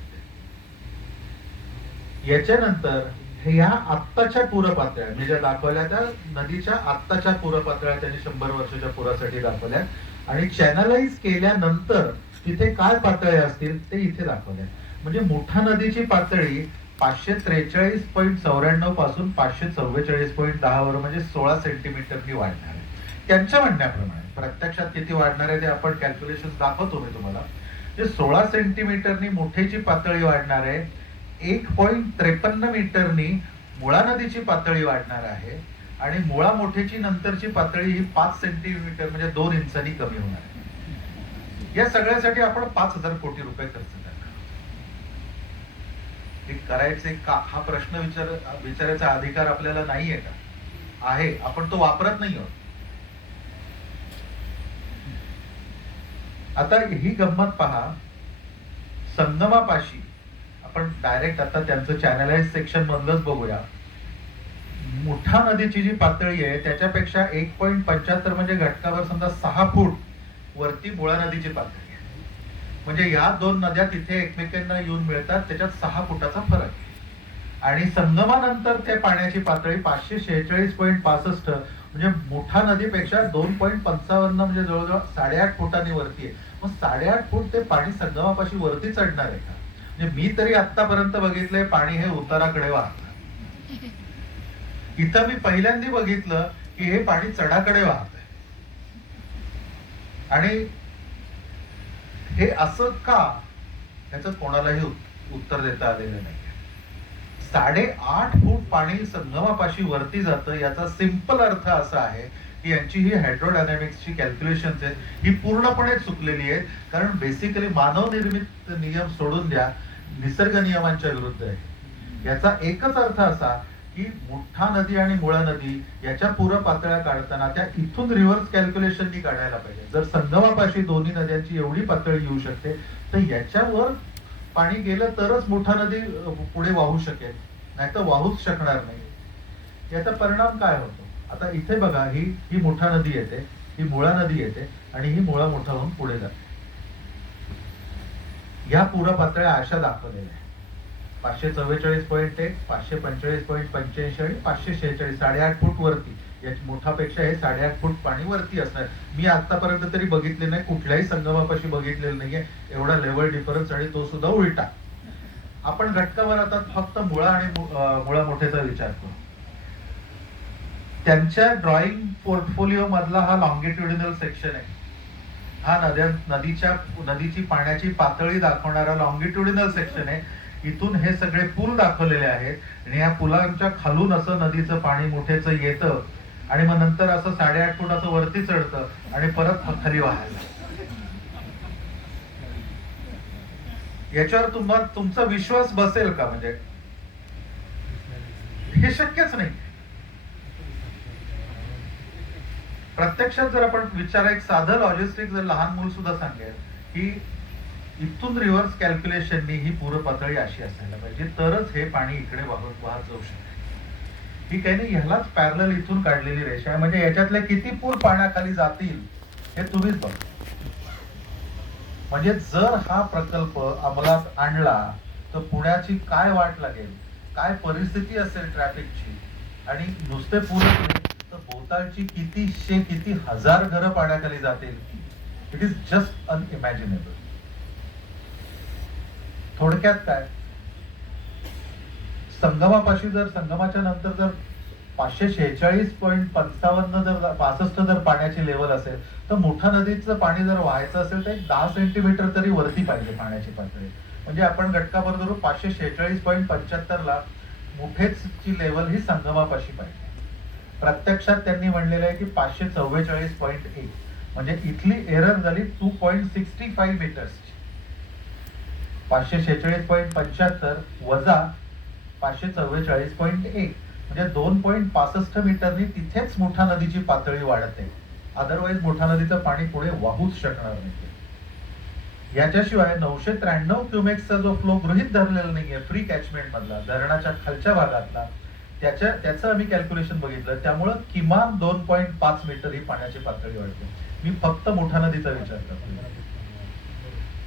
याच्यानंतर ह्या आत्ताच्या पूर पातळ्या मी ज्या दाखवल्या त्या नदीच्या आत्ताच्या पूर पातळ्या त्यांनी 100 वर्षाच्या पुरासाठी दाखवल्या आणि चॅनलाइज केल्यानंतर तिथे काय पातळ्या असतील ते इथे दाखवल्या. म्हणजे मुठा नदीची पातळी 543.94 पासून 544.10 वर म्हणजे 16 सेंटीमीटरनी वाढणार आहे. त्यांच्या म्हणण्याप्रमाणे प्रत्यक्षात किती वाढणार आहे ते आपण कॅल्क्युलेशन दाखवतो मी तुम्हाला. जे 16 सेंटीमीटरनी मुठेची पातळी वाढणार आहे, 1.53 मीटरनी मुळा नदीची पातळी वाढणार आहे आणि मुळा मोठेची नंतरची पातळी ही 5 सेंटीमीटर म्हणजे 2 इंचांनी कमी होणार आहे. या सगळ्यासाठी आपण 5,000 कोटी रुपये खर्च करणार. हे करायचे का हा प्रश्न विचारायचा अधिकार आपल्याला नाहीये का? आहे, आपण तो वापरत नाही आहोत. आता ही गंमत पहा, संगमापाशी आपण डायरेक्ट आता त्यांचं चॅनलाइज सेक्शन मधलंच बघूया. मुठा नदीची जी पातळी आहे त्याच्यापेक्षा 1.75 म्हणजे घटकावर समजा 6 फूट वरती मुळा नदीची पातळी आहे. म्हणजे या दोन नद्या तिथे एकमेकांना येऊन मिळतात, त्याच्यात 6 फुटाचा फरक आहे. आणि संगमानंतर ते पाण्याची पातळी 546.65 म्हणजे मुठा नदीपेक्षा 2.55 म्हणजे जवळजवळ 8.5 फुटांनी वरती आहे. मग 8.5 फूट ते पाणी संगमापाशी वरती चढणार आहे का? म्हणजे मी तरी आतापर्यंत बघितलंय पाणी हे उताराकडे वाहतं. इथं मी पहिल्यांदा बघितलं की हे पाणी चढाकडे वाहत आहे. आणि हे असं का, याचं कोणालाही उत्तर देता आलेलं नाही. 8.5 फूट पाणी संगमापाशी वरती जातं याचा सिंपल अर्थ असा आहे की यांची ही हायड्रोडायनॅमिक्सची कॅल्क्युलेशन्स आहेत ही पूर्णपणे चुकलेली आहेत. कारण बेसिकली मानव निर्मित नियम सोडून द्या, निसर्ग नियमांच्या विरुद्ध आहे. याचा एकच अर्थ असा की मुठा नदी आणि मुळा नदी याच्या पूर पातळ्या काढताना त्या इथून रिव्हर्स कॅल्क्युलेशननी काढायला पाहिजे. जर संगमापाशी दोन्ही नद्यांची एवढी पातळी येऊ शकते तर याच्यावर पाणी गेलं तरच मुठा नदी पुढे वाहू शकेल, नाही तर वाहूच शकणार नाही. याचा परिणाम काय होतो? आता इथे बघा, ही मुठा नदी येते, ही मुळा नदी येते आणि ही मुळा मोठा होऊन पुढे जाते. या पूर पातळ्या अशा दाखवलेल्या आहेत. 544.1, 545.85 आणि 546, 8.5 फूट वरती. याची मोठापेक्षा हे 8.5 फूट पाणी वरती असणार. मी आतापर्यंत तरी बघितले नाही, कुठल्याही संगमापाशी बघितलेलं नाहीये एवढा लेवल डिफरन्स, आणि तो सुद्धा उलटा. आपण घटकावर आता फक्त मुळा आणि मुळा मोठेचा विचार करू. त्यांच्या ड्रॉइंग पोर्टफोलिओ मधला हा लॉंगिट्युडिनल सेक्शन आहे. हा नदीची पाण्याची पातळी दाखवणारा लॉंगिट्युडिनल सेक्शन आहे. इथून हे सगळे पूल दाखवलेले आहेत आणि या पुलांच्या खालून असं नदीचं पाणी मुठेचं येतं आणि मग नंतर असं 8.5 फूट असं वरती चढतं आणि परत खाली वाहायला. याच्यावर तुमचा विश्वास बसेल का? म्हणजे हे शक्यच नाही. प्रत्यक्षात जर आपण विचार, एक साधं लॉजिस्टिक जर लहान मूल सुद्धा सांगेल की इथून रिव्हर्स कॅल्क्युलेशननी ही पूर पातळी अशी असायला पाहिजे तरच हे पाणी इकडे वाहत जाऊ शकते. ही काही नाही, ह्यालाच पॅरलल इथून काढलेली रेषा आहे. म्हणजे याच्यातले किती पूर पाण्याखाली जातील हे तुम्हीच बघा. म्हणजे जर हा प्रकल्प अंमलात आणला तर पुण्याची काय वाट लागेल, काय परिस्थिती असेल ट्रॅफिकची, आणि नुसते पूर तर भोवतालची किती हजार घरं पाण्याखाली जातील. It is just unimaginable. थोडक्यात काय, संगमापाशी जर संगमाच्या नंतर जर 546.55 जर 65 जर पाण्याची लेवल असेल तर मुठा नदीचं पाणी जर व्हायचं असेल तर 10 सेंटीमीटर तरी वरती पाहिजे पाण्याची पातळी. म्हणजे आपण घटकावर धरू 546.75 ला मुठेची लेवल ही संगमापाशी पाहिजे. प्रत्यक्षात त्यांनी म्हणलेलं आहे की 544.1 म्हणजे इथली एरर झाली 2.65 मीटर्स. 546.75 वजा 544.1 म्हणजे 2.65 मीटरनी तिथेच मुठा नदीची पातळी वाढते. अदरवाईज मुठा नदीचं पाणी पुढे वाहूच शकणार नाही. याच्याशिवाय 993 क्युमेक्सचा जो फ्लो गृहीत धरलेला नाहीये फ्री कॅचमेंट मधला, धरणाच्या खालच्या भागातला, त्याचं आम्ही कॅल्क्युलेशन बघितलं. त्यामुळं किमान 2.5 मीटर ही पाण्याची पातळी वाढते. मी फक्त मुठा नदीचा विचार करतो.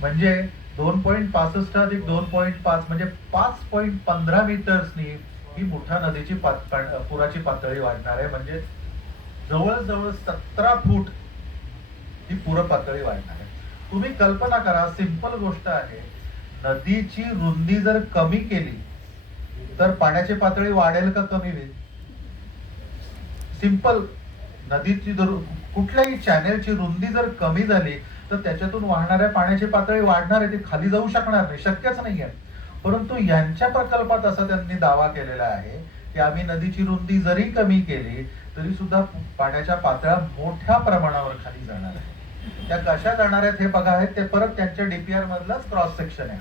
म्हणजे 2.65 अधिक 2.5 म्हणजे 5.15 मीटर्सनी ही मुठा नदीची पुराची पातळी वाढणार आहे. म्हणजे जवळजवळ 17 फूट ही पूर पातळी वाढणार आहे. तुम्ही कल्पना करा, सिंपल गोष्ट आहे, नदीची रुंदी जर कमी केली तर पाण्याची पातळी वाढेल का कमी होईल? सिंपल. नदीची जर कुठल्याही चॅनेलची रुंदी जर कमी झाली तर त्याच्यातून वाहणाऱ्या पाण्याची पातळी वाढणार आहे, ती खाली जाऊ शकणार नाही, शक्यच नाहीये. परंतु यांच्या प्रकल्पात असा त्यांनी दावा केलेला आहे की आम्ही नदीची रुंदी जरी कमी केली तरी सुद्धा पाण्याच्या पातळ्या मोठ्या प्रमाणावर खाली जाणार आहे. त्या कशा जाणार आहेत हे बघा, आहेत ते परत त्यांच्या डीपीआर मधलाच क्रॉस सेक्शन आहे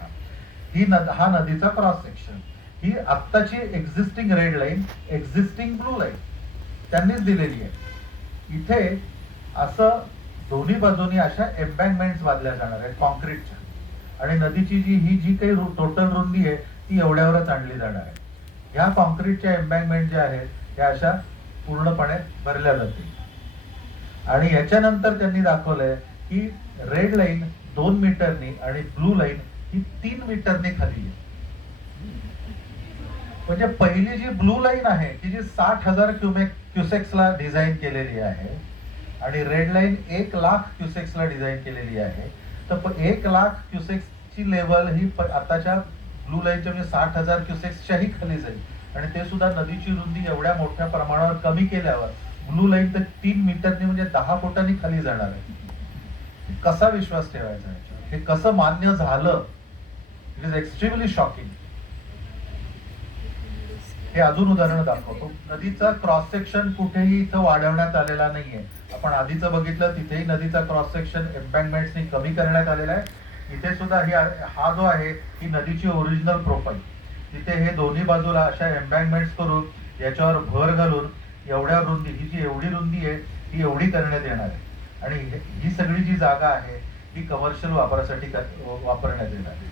हा नदीचा क्रॉस सेक्शन. ही आत्ताची existing red line, existing blue line त्यांनीच दिलेली आहे. इथे असं दोन्ही बाजूनी अशा एम्बँकमेंट्स बांधल्या जाणार आहेत कॉन्क्रीटच्या, आणि नदीची जी काही टोटल रुंदी आहे ती एवढ्यावरच आणली जाणार आहे. ह्या कॉन्क्रीटच्या एम्बँकमेंट ज्या आहेत त्या अशा पूर्णपणे भरल्या जातील. आणि याच्यानंतर त्यांनी दाखवलंय की रेड लाईन 2 मीटरनी आणि ब्लू लाईन ही 3 मीटरनी खाली आहे. म्हणजे पहिली जी ब्लू लाईन आहे की जी 60,000 क्युसेक्सला डिझाईन केलेली आहे आणि रेड लाईन 1,00,000 क्युसेक्सला डिझाईन केलेली आहे. तर 1,00,000 क्युसेक्सची लेवल ही आताच्या ब्लू लाईनच्या म्हणजे 60,000 क्युसेक्सच्याही खाली जाईल, आणि ते सुद्धा नदीची रुंदी एवढ्या मोठ्या प्रमाणावर कमी केल्यावर ब्लू लाईन तर 3 मीटरनी म्हणजे 10 फुटांनी खाली जाणार आहे. कसा विश्वास ठेवायचा याच्यावर? हे कसं मान्य झालं? It is extremely shocking. हे अजून उदाहरण दाखवतो. नदीचा क्रॉस सेक्शन कुठेही इथं वाढवण्यात आलेला नाहीये. आपण आधीच बघितलं तिथेही नदीचा क्रॉस सेक्शन एम्बँकमेंट्सनी कमी करण्यात आलेला आहे. इथे सुद्धा हा जो आहे ही नदीची ओरिजिनल प्रोफाईल. तिथे हे दोन्ही बाजूला अशा एम्बँकमेंट्स करून याच्यावर भर घालून एवढ्या रुंदी, ही जी एवढी रुंदी आहे ही एवढी करण्यात येणार आहे. आणि ही सगळी जी जागा आहे ही कमर्शियल वापरासाठी वापरण्यात येणार आहे.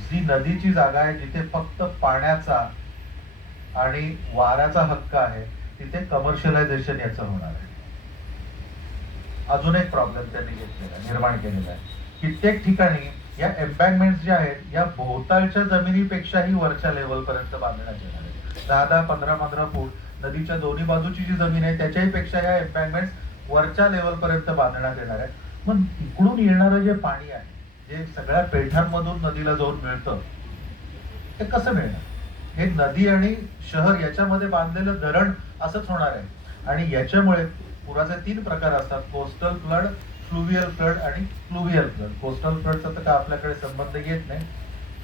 जी नदीची जागा आहे जिथे फक्त पाण्याचा आणि वाऱ्याचा हक्क आहे तिथे कमर्शियलायझेशन याचं होणार आहे. अजून एक प्रॉब्लेम त्यांनी निर्माण केलेला आहे. कित्येक ठिकाणी या एम्बँकमेंट्स ज्या आहेत या भोवतालच्या जमिनीपेक्षाही वरच्या लेवल पर्यंत बांधण्यात येणार आहे. 10-10, 15-15 फूट नदीच्या दोन्ही बाजूची जी जमीन आहे त्याच्याही पेक्षा या एम्बँकमेंट्स वरच्या लेवल पर्यंत बांधण्यात येणार आहे. मग इकडून येणारं जे पाणी आहे जे सगळ्या पेठांमधून नदीला जाऊन मिळतं ते कसं मिळणार? हे नदी आणि शहर याच्यामध्ये बांधलेलं धरण असंच होणार आहे. आणि याच्यामुळे पुराचे 3 प्रकार असतात: कोस्टल फ्लड, फ्लुवियल फ्लड आणि फ्लुवियल फ्लड. कोस्टल फ्लडचा तर काय आपल्याकडे संबंध येत नाही.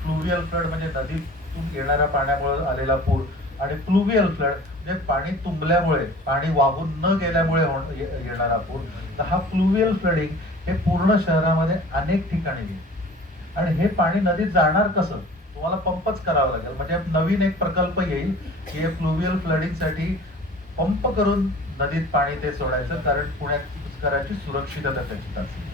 फ्लुवियल फ्लड म्हणजे नदीतून येणाऱ्या पाण्यामुळे आलेला पूर, आणि फ्लुवियल फ्लड म्हणजे पाणी तुंबल्यामुळे, पाणी वाहून न गेल्यामुळे येणारा पूर. तर हा फ्लुवियल फ्लडिंग हे पूर्ण शहरामध्ये अनेक ठिकाणी येईल. आणि हे पाणी नदीत जाणार कसं? तुम्हाला पंपच करावा लागेल. म्हणजे नवीन एक प्रकल्प येईल की फ्लुवियल फ्लडिंग साठी पंप करून नदीत पाणी ते सोडायचं, कारण पुण्याकरांची सुरक्षितता त्याची चाचणी.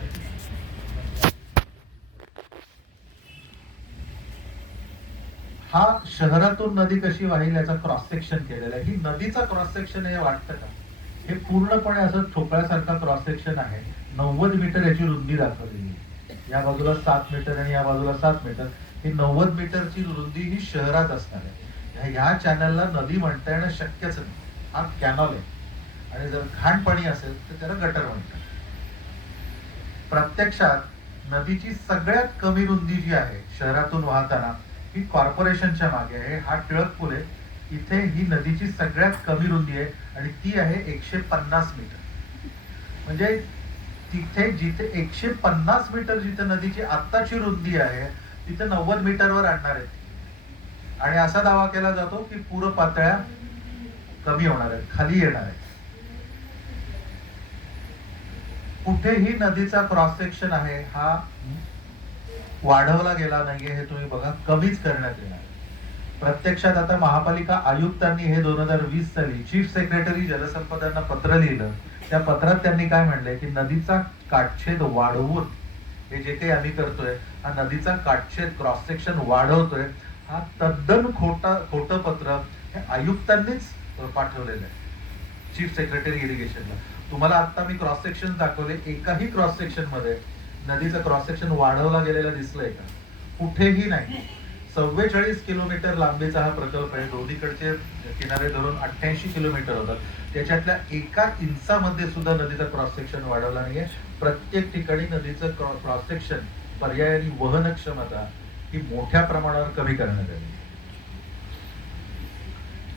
हा शहरातून नदी कशी वाहील याचा क्रॉस सेक्शन केलेला आहे. ही नदीचा क्रॉस सेक्शन हे वाटतं का? हे पूर्णपणे असं ठोकळ्यासारखा क्रॉस सेक्शन आहे. 90 मीटर याची रुंदी दाखवलेली आहे. या बाजूला 7 मीटर आणि या बाजूला 7 मीटर. ही 90 मीटरची रुंदी ही शहरात असणार आहे. ह्या चॅनलला नदी म्हणता येणं शक्यच नाही. हा कॅनॉल आहे, आणि जर घाण पाणी असेल तर त्याला गटर म्हणतात. प्रत्यक्षात नदीची सगळ्यात कमी रुंदी जी आहे शहरातून वाहताना ही कॉर्पोरेशनच्या मागे आहे. हा टिळक पूल आहे. इथे ही नदीची सगळ्यात कमी रुंदी आहे आणि ती आहे 150 मीटर. म्हणजे तिथे जिथे 150 मीटर जिथे नदीची आत्ताची रुंदी आहे तिथे 90 मीटरवर आणणार आहेत. आणि असा दावा केला जातो की पूर पातळ्या कमी होणार आहेत, खाली येणार आहेत. कुठेही नदीचा क्रॉस सेक्शन आहे हा वाढवला गेला नाहीये. हे तुम्ही बघा, कमीच करण्यात येणार. प्रत्यक्षात आता महापालिका आयुक्तांनी हे 2020 साली चीफ सेक्रेटरी जलसंपदांना पत्र लिहिलं. त्या पत्रात त्यांनी काय म्हणलंय की नदीचा काटछेद वाढवून हे जे काही आम्ही करतोय, हा नदीचा काटछेद क्रॉस सेक्शन वाढवतोय, हा तद्दन खोटं पत्र हे आयुक्तांनीच पाठवलेलं आहे चीफ सेक्रेटरी इरिगेशनला. तुम्हाला आता मी क्रॉस सेक्शन दाखवले, एकाही क्रॉस सेक्शन मध्ये नदीचा क्रॉस सेक्शन वाढवला गेलेला दिसलंय का? कुठेही नाही. 44 किलोमीटर लांबीचा हा प्रकल्प आहे. दोन्हीकडचे किनारे धरून 88 किलोमीटर होतात. त्याच्यातल्या एका इंचामध्ये सुद्धा नदीचा क्रॉस सेक्शन वाढवला नाहीये. प्रत्येक ठिकाणी नदीचं क्रॉस सेक्शन पर्यायाने वहन क्षमता ही मोठ्या प्रमाणावर कमी करण्यात आली.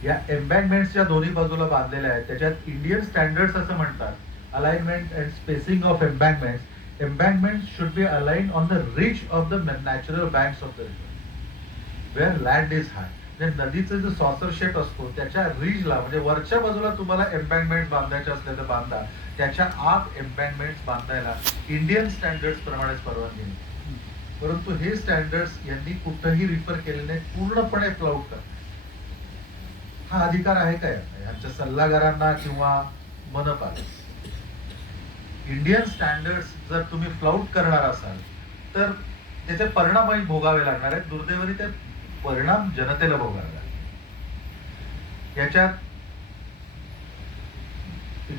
या एम्बँकमेंट्सच्या दोन्ही बाजूला बांधलेल्या आहेत. त्याच्यात इंडियन स्टँडर्ड्स असं म्हणतात, alignment and spacing of embankments. Embankments should be aligned on the reach of the natural banks of the river where land is high. म्हणजे नदीचं जो सॉसर शेप असतो त्याच्या रिजला, म्हणजे वरच्या बाजूला तुम्हाला एम्बँकमेंट बांधायचे असले तर बांधा, त्याच्या आत एम्बँकमेंट्स बांधायला इंडियन स्टँडर्ड्स प्रमाणेच परवानगी नाही. परंतु हे स्टँडर्ड्स यांनी कुठंही रिफर केले नाही, पूर्णपणे फ्लाउट करतात. हा अधिकार आहे काय यांच्या सल्लागारांना किंवा मनपाला? इंडियन स्टँडर्ड्स जर तुम्ही फ्लाउट करणार असाल तर त्याचे परिणामही भोगावे लागणार आहेत. दुर्दैवाने ते परिणाम जनतेला भोगावे लागतात. याच्यात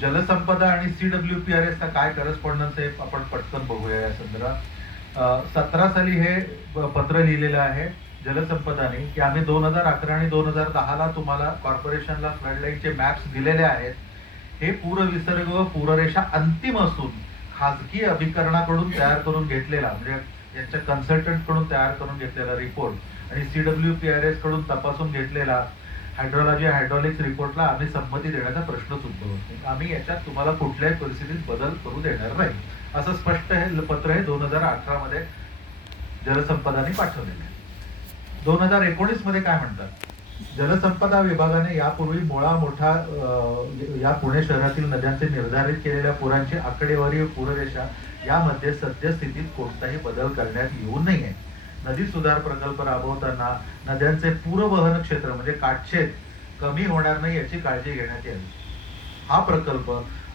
जलसंपदा आणि CWPRS चा काय करस्पॉन्डन्स आहे आपण पटकन बघूया या संदर्भात. 17 साली हे पत्र लिहिलेलं आहे जलसंपदाने की आम्ही 2011 आणि 2010 ला तुम्हाला कॉर्पोरेशनला फ्लडलाईनचे मॅप्स दिलेले आहेत. हे पूरविसर्ग व पूररेषा अंतिम असून खासगी अभिकरणाकडून तयार करून घेतलेला, म्हणजे यांच्या कन्सल्टंट कडून तयार करून घेतलेला रिपोर्ट आणि CWPRS कडून तपासून घेतलेला हायड्रोलॉजी हायड्रॉलिक्स रिपोर्टला आम्ही संमती देण्याचा प्रश्नच उद्भवत नाही. आम्ही याच्यात तुम्हाला कुठल्याही परिस्थितीत बदल करू देणार नाही, असं स्पष्ट हे पत्र हे 2018 मध्ये जलसंपदाने पाठवलेलं आहे. 2019 मध्ये काय म्हणतात? जलसंपदा विभागाने यापूर्वी मुळा मोठा या पुणे शहरातील नद्यांचे निर्धारित केलेल्या पुरांची आकडेवारी व पूररेषा यामध्ये सद्यस्थितीत कोणताही बदल करण्यात येऊ नये. नदी सुधार प्रकल्प राबवताना नद्यांचे पूरवहन क्षेत्र म्हणजे काठछेद कमी होणार नाही याची काळजी घेण्यात यावी. हा प्रकल्प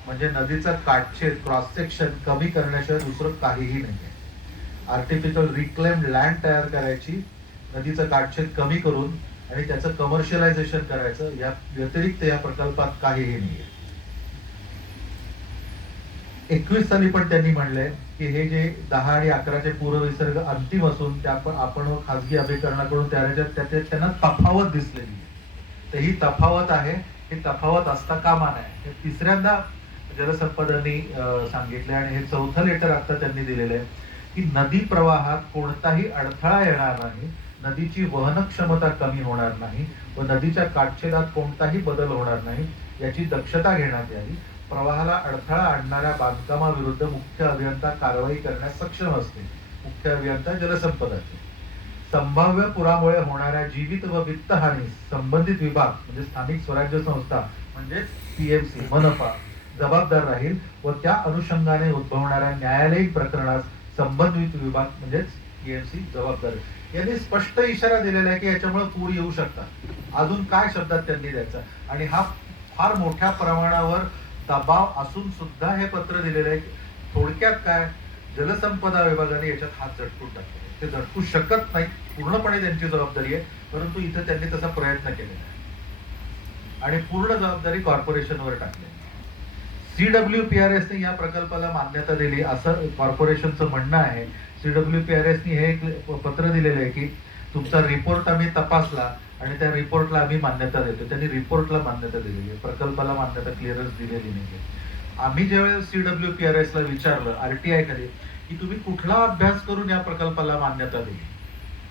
म्हणजे नदीचा काठछेद क्रॉस सेक्शन कमी करण्याशिवाय दुसरं काहीही नाही आहे. आर्टिफिशियल रिक्लेम्ड लँड तयार करायची, नदीचं काठछेद कमी करून आणि त्याचं कमर्शियलायझेशन करायचं, या व्यतिरिक्त या प्रकल्पात काहीही नाहीये. 21 साली पण त्यांनी म्हणलंय की हे जे 10 आणि 11 पूर्वविसर्ग अंतिम असून त्या आपण व खासगी अभिकरणाकडून त्यांना तफावत दिसलेली आहे. तर ही तफावत आहे, ही तफावत असता कामा नये. हे तिसऱ्यांदा जलसंपदांनी सांगितले आणि हे चौथं लेटर आता त्यांनी दिलेलं आहे की नदी प्रवाहात कोणताही अडथळा येणार नाही, नदीची वहन क्षमता कमी होणार नाही व नदीच्या काठछेदात कोणताही बदल होणार नाही याची दक्षता घेण्यात यावी. प्रवाहाला अडथळा आणणाऱ्या बांधकामाविरुद्ध मुख्य अभियंता कारवाई करण्यास सक्षम असते. मुख्य अभियंता जलसंपदाचे. संभाव्य पुरामुळे होणाऱ्या जीवित व वित्त हानी संबंधित विभाग म्हणजे स्थानिक स्वराज्य संस्था म्हणजे PMC मनपा जबाबदार राहील व त्या अनुषंगाने उद्भवणाऱ्या न्यायालयीन प्रकरणास संबंधित विभाग म्हणजेच PMC जबाबदार. यांनी स्पष्ट इशारा दिलेला आहे की याच्यामुळे पूर येऊ शकतात. अजून काय शब्दात त्यांनी द्यायचा, आणि हा फार मोठ्या प्रमाणावर दबाव असून सुद्धा हे पत्र दिलेलं आहे. थोडक्यात काय, जलसंपदा विभागाने याच्यात हात झटकून टाकले. ते झटकू शकत नाही, पूर्णपणे त्यांची जबाबदारी आहे, परंतु इथं त्यांनी तसा प्रयत्न केलेला आहे आणि पूर्ण जबाबदारी कॉर्पोरेशनवर टाकली. CWPRS ने या प्रकल्पाला मान्यता दिली असं कॉर्पोरेशनचं म्हणणं आहे. CWPRS ने हे एक पत्र दिलेलं आहे की तुमचा रिपोर्ट आम्ही तपासला आणि त्या रिपोर्टला आम्ही मान्यता देतो. त्यांनी रिपोर्टला मान्यता दिलेली आहे, प्रकल्पाला मान्यता क्लिअरन्स दिलेली नाही. आम्ही ज्यावेळेस CWPRS ला विचारलं RTI खाली की तुम्ही कुठला अभ्यास करून या प्रकल्पाला मान्यता दिली,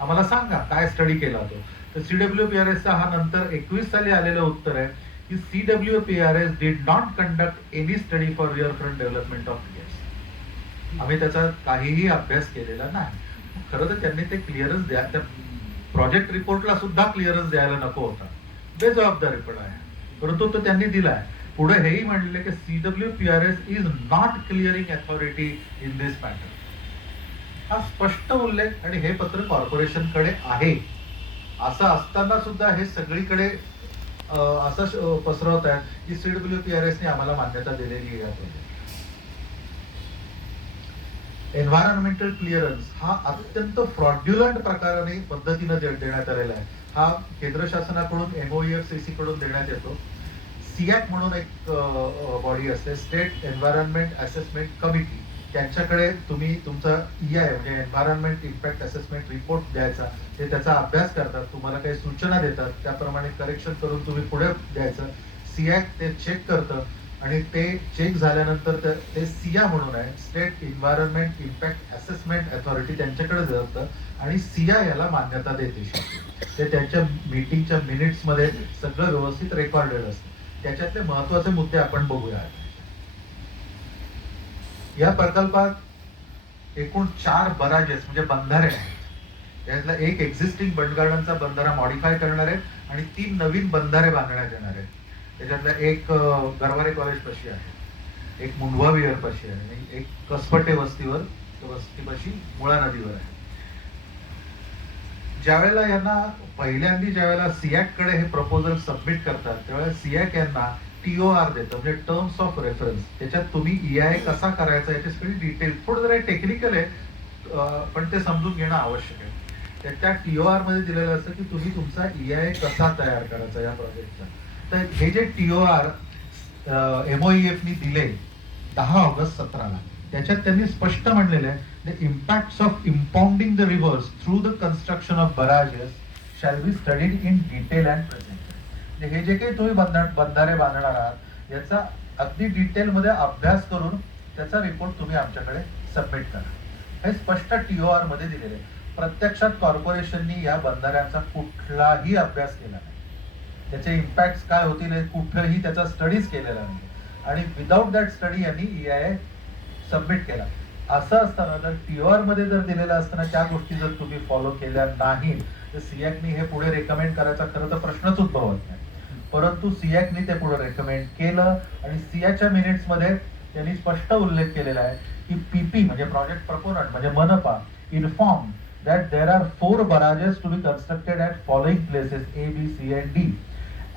आम्हाला सांगा काय स्टडी केला तो, तर CWPRS चा हा नंतर 21 साली आलेलं उत्तर आहे की CWPRS did not conduct any study for riverfront development of PS. आम्ही त्याचा काहीही अभ्यास केलेला नाही. खरं तर त्यांनी ते क्लिअरन्स द्या, त्या प्रोजेक्ट रिपोर्टला सुद्धा क्लिअरन्स द्यायला नको होता, बेजबाबदारीपणा आहे, परंतु तो त्यांनी दिलाय. पुढे हेही म्हणले की CWPRS is not clearing authority in this matter. हा स्पष्ट उल्लेख, आणि हे पत्र कॉर्पोरेशन कडे आहे. असं असताना सुद्धा हे सगळीकडे असं पसरवत आहे की CWPRS ने आम्हाला मान्यता दिलेली आहे. एन्व्हायरमेंटल क्लिअरन्स हा अत्यंत फ्रॉड्युलंट प्रकाराने पद्धतीने देण्यात आलेला आहे. हा केंद्र शासनाकडून MOEFCC कडून देण्यात येतो. SEAC म्हणून एक बॉडी असते, स्टेट एन्व्हायरमेंट असेसमेंट कमिटी, त्यांच्याकडे तुम्ही तुमचा EI म्हणजे एन्व्हायरमेंट इम्पॅक्ट असेसमेंट रिपोर्ट द्यायचा. ते त्याचा अभ्यास करतात, तुम्हाला काही सूचना देतात, त्याप्रमाणे करेक्शन करून तुम्ही पुढे द्यायचं. SEAC ते चेक करतं आणि ते चेक झाल्यानंतर ते SIA म्हणून आहे, state environment impact assessment authority, त्यांच्याकडे जातं आणि SIA याला मान्यता देते. ते त्यांच्या मीटिंगच्या मिनिट्स मध्ये सगळं व्यवस्थित रेकॉर्डेड असतं. त्याच्यातले महत्वाचे मुद्दे आपण बघूया. या प्रकल्पात एकूण 4 बराजेस म्हणजे बंधारे आहेत. त्यातला एक एक्झिस्टिंग बंडगार्डनचा बंधारा मॉडिफाय करणार आहेत आणि 3 नवीन बंधारे बांधण्यात येणार आहेत. त्याच्यातला एक गरवारे कॉलेज पाशी आहे, एक मुंढवा विहार पाशी आहे आणि एक कसपटे वस्तीपाशी मुळा नदीवर आहे. ज्यावेळेला यांना पहिल्यांदा ज्यावेळेला सियाक कडे हे प्रपोजल सबमिट करतात त्यावेळेला सियाक यांना TOR देतं, म्हणजे टर्म्स ऑफ रेफरन्स. त्याच्यात तुम्ही EIA कसा करायचा याची सगळी डिटेल, थोडं जरा टेक्निकल आहे पण ते समजून घेणं आवश्यक आहे. त्या TOR मध्ये दिलेलं असतं की तुम्ही तुमचा EIA कसा तयार करायचा या प्रोजेक्टचा. तर हे जे TOR MOEF नी दिले 10 ऑगस्ट 17ला, त्याच्यात त्यांनी स्पष्ट म्हणलेलं आहे the impacts of impounding the rivers through the construction of barrages shall be studied in detail and present. हे जे काही तुम्ही बंधारे बांधणार आहात याचा अगदी डिटेल मध्ये अभ्यास करून त्याचा रिपोर्ट तुम्ही आमच्याकडे सबमिट करा. हे स्पष्ट TOR मध्ये दिलेले आहे. प्रत्यक्षात कॉर्पोरेशननी या बंधाऱ्यांचा कुठलाही अभ्यास केला नाही, त्याचे इम्पॅक्ट काय होतील हे कुठेही त्याचा स्टडीज केलेला नाही आणि विदाउट दॅट स्टडी यांनी EIA सबमिट केला. असं असताना जर TOR मध्ये जर दिलेलं असताना त्या गोष्टी जर तुम्ही फॉलो केल्या नाही तर सियाकनी हे पुढे रेकमेंड करायचा खरं तर प्रश्नच उद्भवत नाही. परंतु सियाकनी ते पुढे रेकमेंड केलं आणि सियाच्या मिनिट्स मध्ये त्यांनी स्पष्ट उल्लेख केलेला आहे की PP म्हणजे प्रोजेक्ट प्रपोनंट म्हणजे मनपा inform that there are 4 barrages to be constructed at following places A, B, C and D.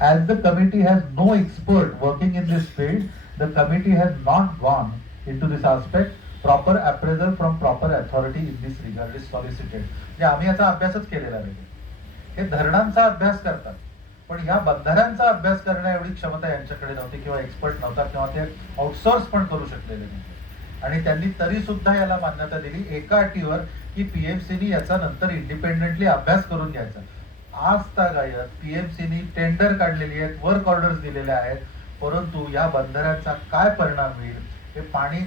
As the committee has no expert working in this field, the committee has not gone into this aspect. Proper appraisal from proper authority in this regard is solicited. म्हणजे आम्ही याचा अभ्यासच केलेला नाही. हे धरणांचा अभ्यास करतात पण या बंधाऱ्यांचा अभ्यास करण्या एवढी क्षमता यांच्याकडे नव्हती किंवा एक्सपर्ट नव्हता किंवा ते आउटसोर्स पण करू शकलेले नाही. आणि त्यांनी तरी सुद्धा याला मान्यता दिली एका अटीवर की PMCनी याचा नंतर इंडिपेंडेंटली अभ्यास करून घ्यायचा. आज तागायत PMCनी टेंडर काढलेली आहेत, वर्क ऑर्डर्स दिलेल्या आहेत, परंतु या बंधाऱ्याचा काय परिणाम होईल, हे पाणी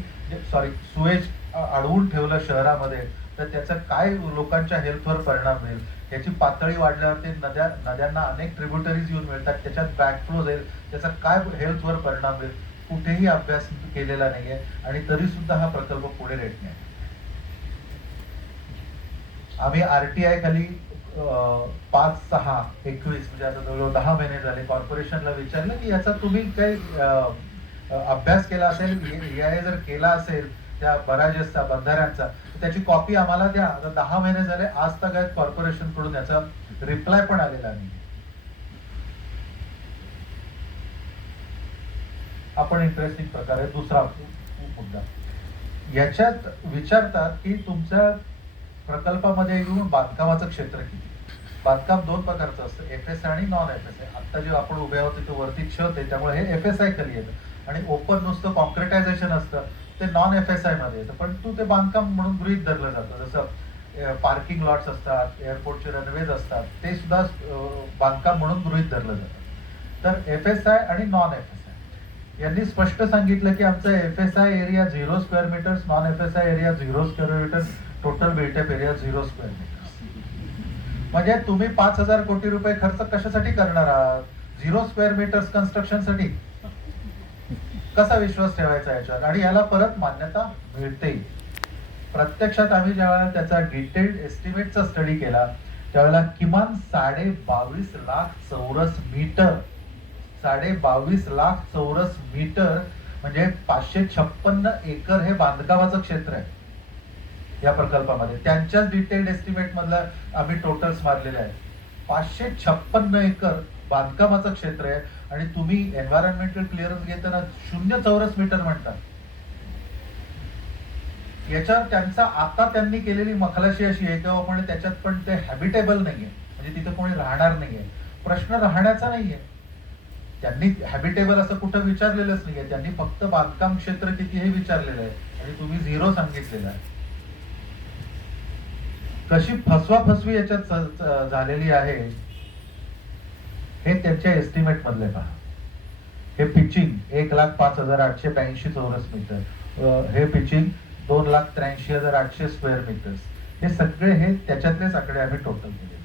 सुएज अडवून ठेवलं शहरामध्ये तर त्याचा काय लोकांच्या हेल्थवर परिणाम होईल, याची पातळी वाढल्यावर ते नद्यांना अनेक ट्रिब्युटरीज येऊन मिळतात, त्याच्यात बॅकफ्लो जाईल, त्याचा काय हेल्थवर परिणाम होईल, कुठेही अभ्यास केलेला नाहीये आणि तरी सुद्धा हा प्रकल्प पुढे रेट नाही. आम्ही RTI खाली 5-6-21 म्हणजे आता जवळजवळ 10 महिने झाले कॉर्पोरेशनला विचारलं की याचा तुम्ही काही अभ्यास केला असेल, EIA जर केला असेल त्या बराजेसचा बंधाऱ्यांचा त्याची कॉपी आम्हाला द्या. आता 10 महिने झाले आज तक कॉर्पोरेशन कडून याचा रिप्लाय पण आलेला नाही. आपण इंटरेस्टिंग प्रकारे दुसरा मुद्दा याच्यात विचारतात की तुमच्या प्रकल्पामध्ये येऊन बांधकामाचं क्षेत्र किती. बांधकाम 2 प्रकारचं असतं, FSI आणि नॉन FSI. आता जे आपण उभे आहोत तिथे वरती छत आहे त्यामुळे हे FSI खाली येतं आणि ओपन नुसतं कॉन्क्रिटायझेशन असतं ते नॉन FSI मध्ये येतं, पण ते बांधकाम म्हणून गृहीत धरलं जातं. जसं पार्किंग लॉट्स असतात, एअरपोर्टचे रनवेज असतात, ते सुद्धा बांधकाम म्हणून गृहीत धरलं जातं. तर FSI आणि नॉन FSI यांनी स्पष्ट सांगितलं की आमचा FSI area 0 square metres, non FSI area 0 square metre, total built up area 0 square metre. म्हणजे तुम्ही 5,000 कोटी रुपये खर्च कशासाठी करणार आहात? 0 स्क्वेअर मीटर्स कन्स्ट्रक्शन साठी. कसा विश्वास ठेवायचा याच्यावर? आणि याला परत मान्यता मिळते. प्रत्यक्षात आम्ही ज्यावेळेला त्याचा डिटेल्ड एस्टिमेटचा स्टडी केला त्यावेळेला किमान 22.5 लाख चौरस मीटर, 22.5 लाख चौरस मीटर म्हणजे 556 एकर हे बांधकामाचं क्षेत्र आहे या प्रकल्पामध्ये. त्यांच्याच डिटेल्ड एस्टिमेट मधला आम्ही टोटल्स मारलेले आहेत. 556 एकर बांधकामाचं क्षेत्र आहे आणि तुम्ही एन्व्हायरमेंटल क्लिअरन्स घेताना 0 चौरस मीटर म्हणतात. याच्यावर त्यांचा आता त्यांनी केलेली मखलाशी अशी आहे किंवा पण त्याच्यात पण ते हॅबिटेबल नाहीये, म्हणजे तिथे कोणी राहणार नाहीये. प्रश्न राहण्याचा नाहीये, त्यांनी हॅबिटेबल असं कुठं विचारलेलंच नाहीये. त्यांनी फक्त बांधकाम क्षेत्र किती हे विचारलेलं आहे आणि तुम्ही 0 सांगितलेलं आहे. कशी फसवाफसवी याच्यात झालेली आहे हे त्यांच्या एस्टिमेट मधले पहा. हे पिचिंग 1,05,882 चौरस मीटर, हे पिचिंग 2,83,800 स्क्वेअर मीटर्स. हे सगळे हे त्याच्यातलेच आकडे आम्ही टोटल केले.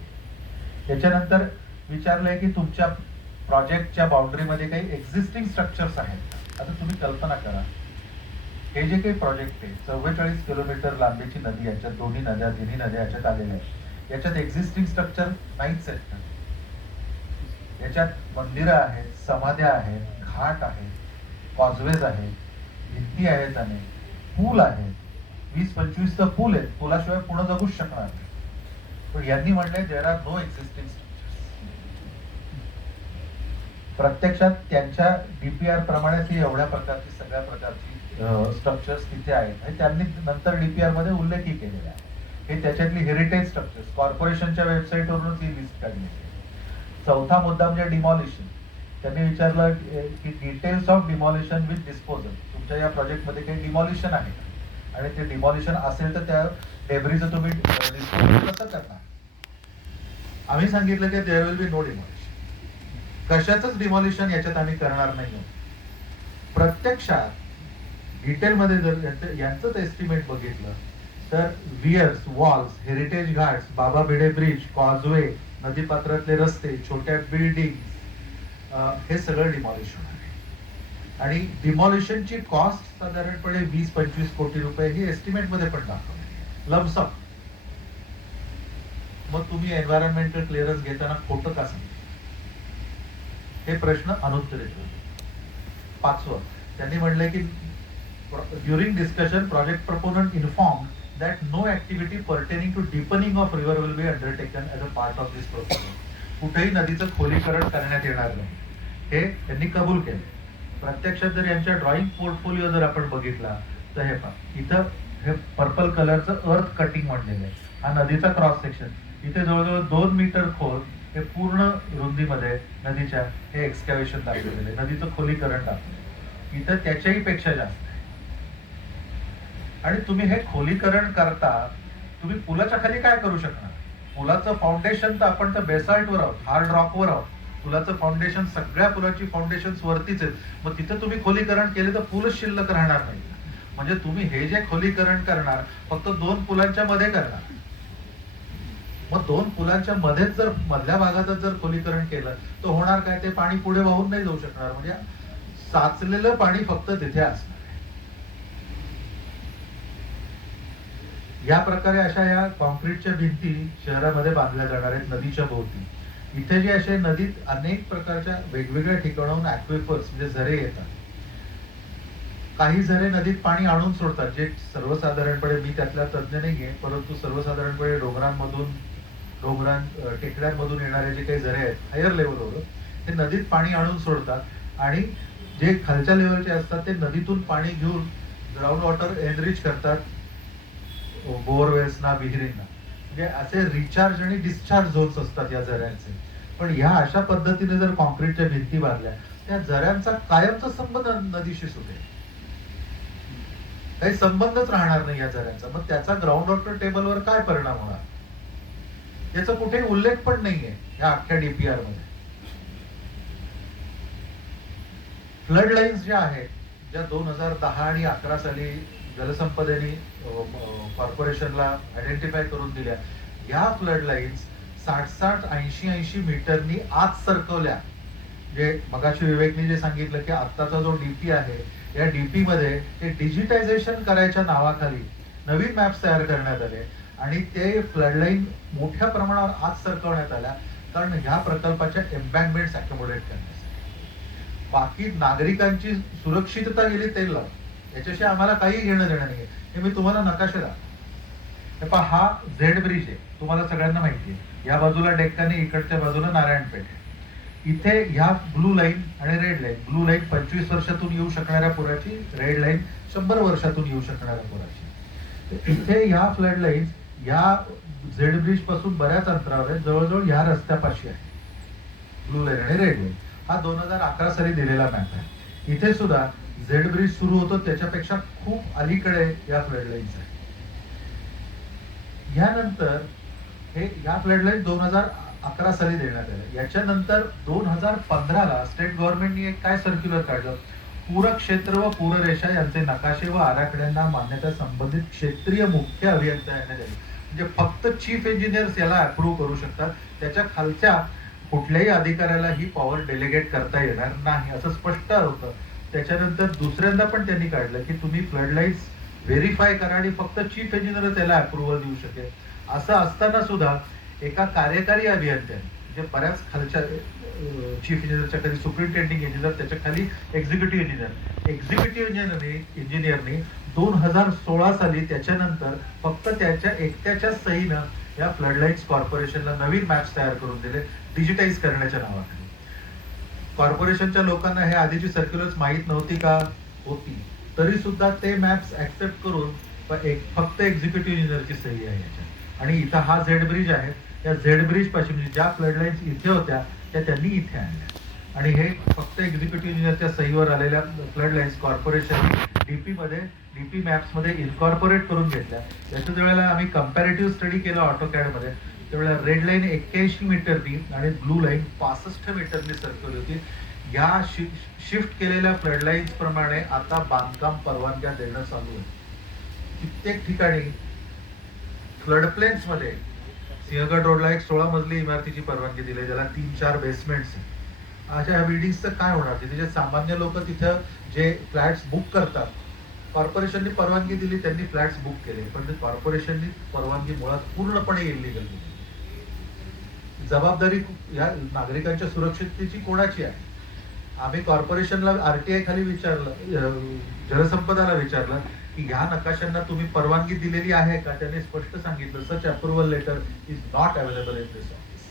त्याच्यानंतर विचारलंय की तुमच्या प्रोजेक्टच्या बाउंड्रीमध्ये काही एक्झिस्टिंग स्ट्रक्चर्स आहेत का? आता तुम्ही कल्पना करा, हे जे काही प्रोजेक्ट आहे 44 किलोमीटर लांबीची नदी, याच्यात दोन्ही नद्या तिन्ही नद्या याच्यात आलेल्या आहेत, याच्यात एक्झिस्टिंग स्ट्रक्चर नाहीच आहेत का? याच्यात मंदिरं आहेत, समाध्या आहेत, घाट आहेत, कॉजवेज आहेत, भिंती आहेत, अनेक पूल आहेत, 20-25 तर पूल आहेत, पुलाशिवाय पुढे जगूच शकणार नाही. पण यांनी म्हटलंय there are no existing structures. प्रत्यक्षात त्यांच्या डीपीआर प्रमाणेच ही एवढ्या प्रकारची सगळ्या प्रकारची स्ट्रक्चर्स तिथे आहेत आणि त्यांनी नंतर डीपीआर मध्ये उल्लेखही केलेला आहे. हे त्याच्यातली हेरिटेज स्ट्रक्चर्स कॉर्पोरेशनच्या वेबसाईटवरूनच ही लिस्ट काढली आहे. चौथा मुद्दा म्हणजे डिमॉलिशन. त्यांनी विचारलं की details of demolition with disposal. तुमच्या या प्रोजेक्टमध्ये काही डिमॉलिशन आहे का? आणि ते डिमॉलिशन असेल तर त्या डेब्रीचं तुम्ही डिस्पोजल कसं करणार? आम्ही सांगितलं की there will be no demolition. कशाचंच डिमॉलिशन याच्यात आम्ही करणार नाही. प्रत्यक्षात डिटेलमध्ये जर यांचंच एस्टिमेट बघितलं तर वियर्स, वॉल्स, हेरिटेज घाट्स, बाबा भिडे ब्रिज, कॉजवे, नदीपात्रातले रस्ते, छोट्या बिल्डिंग, हे सगळं डिमॉलिशन आहे. आणि डिमॉलिशनची कॉस्ट साधारणपणे 20-25 कोटी रुपये ही एस्टिमेट मध्ये पण दाखवली लमसम. मग तुम्ही एन्व्हायरमेंटल क्लिअरन्स घेताना खोटं का सांगता? हे प्रश्न अनुत्तरित होते. पाचवं, त्यांनी म्हटलंय की during discussion project proponent inform that no activity pertaining to deepening of river will be undertaken as a part of this proposal. कुठेही नदीचं खोलीकरण करण्यात येणार नाही, हे त्यांनी कबूल केले. प्रत्यक्षात जर यांच्या ड्रॉइंग पोर्टफोलिओ जर आपण बघितला तर हे पहा, इथं हे पर्पल कलरचं अर्थ कटिंग म्हणलेलं आहे. हा नदीचा क्रॉस सेक्शन. इथे जवळजवळ 2 मीटर खोल हे पूर्ण रुंदीमध्ये नदीच्या हे एक्सकॅव्हेशन दाखवलेलं आहे, नदीचं खोलीकरण दाखवलं. इथं त्याच्याही पेक्षा जास्त. आणि तुम्ही हे खोलीकरण करता, तुम्ही पुलाच्या खाली काय करू शकणार? पुलाचं फाउंडेशन तर आपण तर बेसाल्टवर आहोत, हार्ड रॉकवर आहोत. पुलाचं फाउंडेशन, सगळ्या पुलाची फाउंडेशन वरतीच आहेत. मग तिथं तुम्ही खोलीकरण केले तर पूलच शिल्लक राहणार नाही. म्हणजे तुम्ही हे जे खोलीकरण करणार फक्त 2 पुलांच्या मध्ये करणार. मग 2 पुलांच्या मध्येच जर मधल्या भागातच जर खोलीकरण केलं तर होणार काय? ते पाणी पुढे वाहून नाही जाऊ शकणार. म्हणजे साचलेलं पाणी फक्त तिथे असणार. या प्रकारे अशा या कॉन्क्रीटच्या भिंती शहरामध्ये बांधल्या जाणार आहेत नदीच्या भोवती. इथे जे असे नदीत अनेक प्रकारच्या वेगवेगळ्या ठिकाणाहून ॲक्विफर्स म्हणजे झरे येतात. काही झरे नदीत पाणी आणून सोडतात, जे सर्वसाधारणपणे, मी त्यातला तज्ञ नाहीये, परंतु सर्वसाधारणपणे टेकड्यांमधून येणारे जे काही झरे आहेत हायर लेवलवर, ते नदीत पाणी आणून सोडतात. आणि जे खालच्या लेवलचे असतात ते नदीतून पाणी घेऊन ग्राउंड वॉटर एनरिच करतात बोअरवेल्सना, विहिरींना. म्हणजे असे रिचार्ज आणि डिस्चार्ज झोन्स असतात या झऱ्यांचे. पण ह्या अशा पद्धतीने जर कॉन्क्रीटच्या भिंती बांधल्या, त्या झऱ्यांचा कायमचा संबंध नदीशी सुटेल, काही संबंधच राहणार नाही या झऱ्यांचा. मग त्याचा ग्राउंड वॉटर टेबलवर काय परिणाम होणार याचा कुठेही उल्लेख पण नाहीये या अख्ख्या डीपीआर मध्ये. फ्लड लाईन्स ज्या आहेत, ज्या 2010 आणि 11 साली जलसंपदेने कॉर्पोरेशनला आयडेंटिफाय करून दिल्या, या फ्लड लाईन्स 60-80 मीटरनी आत सरकवल्या. जे मगाशी विवेकने जे सांगितलं की आत्ताचा जो डीपी आहे, या डीपी मध्ये ते डिजिटायझेशन करायच्या नावाखाली नवीन मॅप्स तयार करण्यात आले आणि ते फ्लड लाईन मोठ्या प्रमाणावर आत सरकवण्यात आल्या, कारण ह्या प्रकल्पाच्या एम्बँकमेंट्स अकोमोडेट करण्यासाठी. बाकी नागरिकांची सुरक्षितता गेली तेल लावून, याच्याशी आम्हाला काही घेणं देणं नाही. हे मी तुम्हाला नकाशे दाखवतो. पहा, हा झेड ब्रिज आहे, तुम्हाला सगळ्यांना माहिती आहे. या बाजूला डेक्कन, इकडच्या बाजूला नारायणपेठ आहे. इथे ह्या ब्लू लाईन आणि रेड लाईन, ब्लू लाईन 25 वर्षातून येऊ शकणाऱ्या पुराची, रेड लाईन 100 वर्षातून येऊ शकणाऱ्या पुराची. इथे ह्या फ्लड लाईन्स ह्या झेड ब्रिज पासून बऱ्याच अंतरावर आहे, जवळजवळ ह्या रस्त्यापाशी आहे ब्लू लाईन आणि रेड लाईन. हा 2011 साली दिलेला मॅप आहे. इथे सुद्धा झेड ब्रिज सुरू होतो त्याच्यापेक्षा खूप अलीकडे या फ्लड लाईन्स आहे. यानंतर हे या फ्लड लाईन 2011 साली देण्यात आले. याच्यानंतर 2015ला स्टेट गव्हर्नमेंटनी एक काय सर्क्युलर काढलं, पूरक्षेत्र व पूररेषा यांचे नकाशे व आराखड्यांना मान्यता संबंधित क्षेत्रीय मुख्य अभियंता यांना दिली. म्हणजे फक्त चीफ इंजिनियर्स याला अप्रूव्ह करू शकतात. त्याच्या खालच्या कुठल्याही अधिकाऱ्याला ही पॉवर डेलिगेट करता येणार नाही असं स्पष्ट होतं. त्याच्यानंतर दुसऱ्यांदा पण त्यांनी काढलं की तुम्ही फ्लडलाईट्स व्हेरीफाय करा आणि फक्त चीफ इंजिनियर त्याला अप्रुव्हल देऊ शकेल. असं असताना सुद्धा एका कार्यकारी अभियंत्याने म्हणजे बऱ्याच खालच्या चीफ इंजिनियरच्या खाली सुपरिटेंडिंग इंजिनियर, त्याच्या खाली एक्झिक्युटिव्ह इंजिनियरने 2016 साली त्याच्यानंतर फक्त त्याच्या एकट्याच्या सहीनं या फ्लडलाईट्स कॉर्पोरेशनला नवीन मॅप्स तयार करून दिले डिजिटाईज करण्याच्या नावाखाली. कॉर्पोरेशनच्या लोकांना हे आधीची सर्क्युलर्स माहीत नव्हती का? होती. तरी सुद्धा ते मॅप्स ऍक्सेप्ट करून फक्त एक्झिक्युटिव्ह इंजिनियरची सही आहे याच्यात. आणि इथं हा झेड ब्रिज आहे, त्या झेड ब्रिज पाशी म्हणजे ज्या फ्लडलाईन्स इथे होत्या त्या त्यांनी इथे आणल्या आणि हे फक्त एक्झिक्युटिव्ह इंजिनियरच्या सहीवर आलेल्या फ्लडलाईन्स कॉर्पोरेशन डीपी मॅप्स मध्ये इन्कॉर्पोरेट करून घेतल्या. याच्या वेळेला आम्ही कंपॅरेटिव्ह स्टडी केला ऑटोकॅड मध्ये. त्यावेळेला रेड लाईन 81 मीटरनी आणि ब्लू लाईन 65 मीटरनी सरकवली होती. या शिफ्ट केलेल्या फ्लडलाईन्स प्रमाणे आता बांधकाम परवानग्या देणं चालू आहे. कित्येक ठिकाणी फ्लड प्लेन्स मध्ये सिंहगड रोडला एक 16 मजली इमारतीची परवानगी दिली ज्याला 3-4 बेसमेंट्स आहे. अशा ह्या बिल्डिंगचं काय होणार? तिथे जे सामान्य लोक तिथं जे फ्लॅट्स बुक करतात, कॉर्पोरेशनने परवानगी दिली, त्यांनी फ्लॅट्स बुक केले, पण ते कॉर्पोरेशननी परवानगी मुळात पूर्णपणे इल्लीगल दिली. जबाबदारी या नागरिकांच्या सुरक्षिततेची कोणाची आहे? आम्ही कॉर्पोरेशनला आरटीआय खाली विचारलं, जलसंपदाला विचारलं की ह्या नकाशांना तुम्ही परवानगी दिलेली आहे का? त्याने स्पष्ट सांगितलं such approval letter is not available in this office.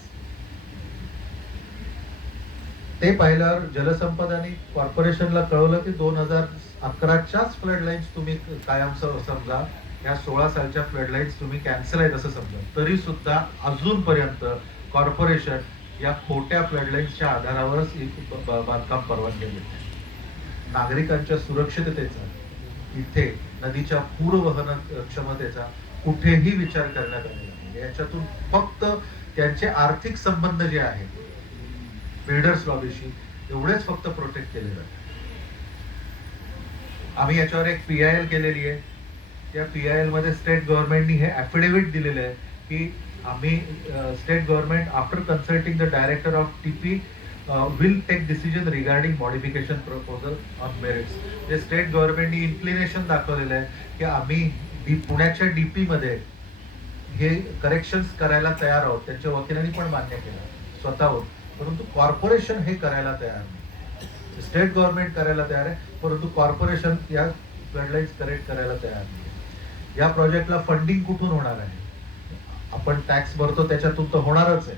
ते पाहिल्यावर जलसंपदाने कॉर्पोरेशनला कळवलं की 2011च्याच फ्लड लाईन्स तुम्ही कायम समजा, या 16 सालच्या फ्लड लाईन्स तुम्ही कॅन्सल आहेत असं समजा. तरी सुद्धा अजूनपर्यंत कॉर्पोरेशन या खोट्या फ्लड लाईन्सच्या आधारावरच बांधकाम परवानगी देते. नागरिकांच्या सुरक्षिततेचा, इथे नदीच्या पूरवहन क्षमतेचा कुठेही विचार करण्यात आलेला नाही. याच्यातून फक्त त्यांचे आर्थिक संबंध जे आहेत बिल्डर्स लॉबीशी एवढेच फक्त प्रोटेक्ट केले जातात. आम्ही याच्यावर एक PIL केलेली आहे. त्या PIL मध्ये स्टेट गव्हर्नमेंटनी हे ऍफिडेव्हिट दिलेलं आहे की आम्ही state government after consulting the director of TP will take decision regarding modification proposal on merits. जे स्टेट गव्हर्नमेंटनी इन्क्लिनेशन दाखवलेलं आहे की आम्ही पुण्याच्या DP मध्ये हे करेक्शन्स करायला तयार आहोत. त्यांच्या वकिलांनी पण मान्य केलं स्वतःहून, परंतु कॉर्पोरेशन हे करायला तयार नाही. स्टेट गव्हर्नमेंट करायला तयार आहे, परंतु कॉर्पोरेशन या फ्लडलाईन्स करेक्ट करायला तयार नाही. या प्रोजेक्टला फंडिंग कुठून होणार आहे? आपण टॅक्स भरतो त्याच्यातून तर होणारच आहे,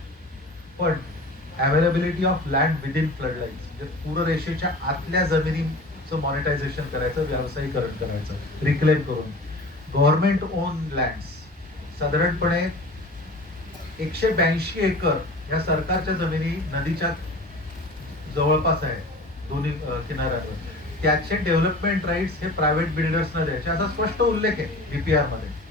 पण अवेलेबिलिटी ऑफ लँड विदिन फ्लडलाईन्स म्हणजे पूररेषेच्या आतल्या जमिनीचं मॉनिटायझेशन करायचं, व्यावसायिकरण करायचं, रिक्लेम करून गव्हर्नमेंट ओन लँड्स साधारणपणे 182 एकर या सरकारच्या जमिनी नदीच्या जवळपास आहे दोन्ही किनाऱ्यावर. त्याचे डेव्हलपमेंट राईट्स हे प्रायव्हेट बिल्डर्सना द्यायचे असा स्पष्ट उल्लेख आहे DPR मध्ये.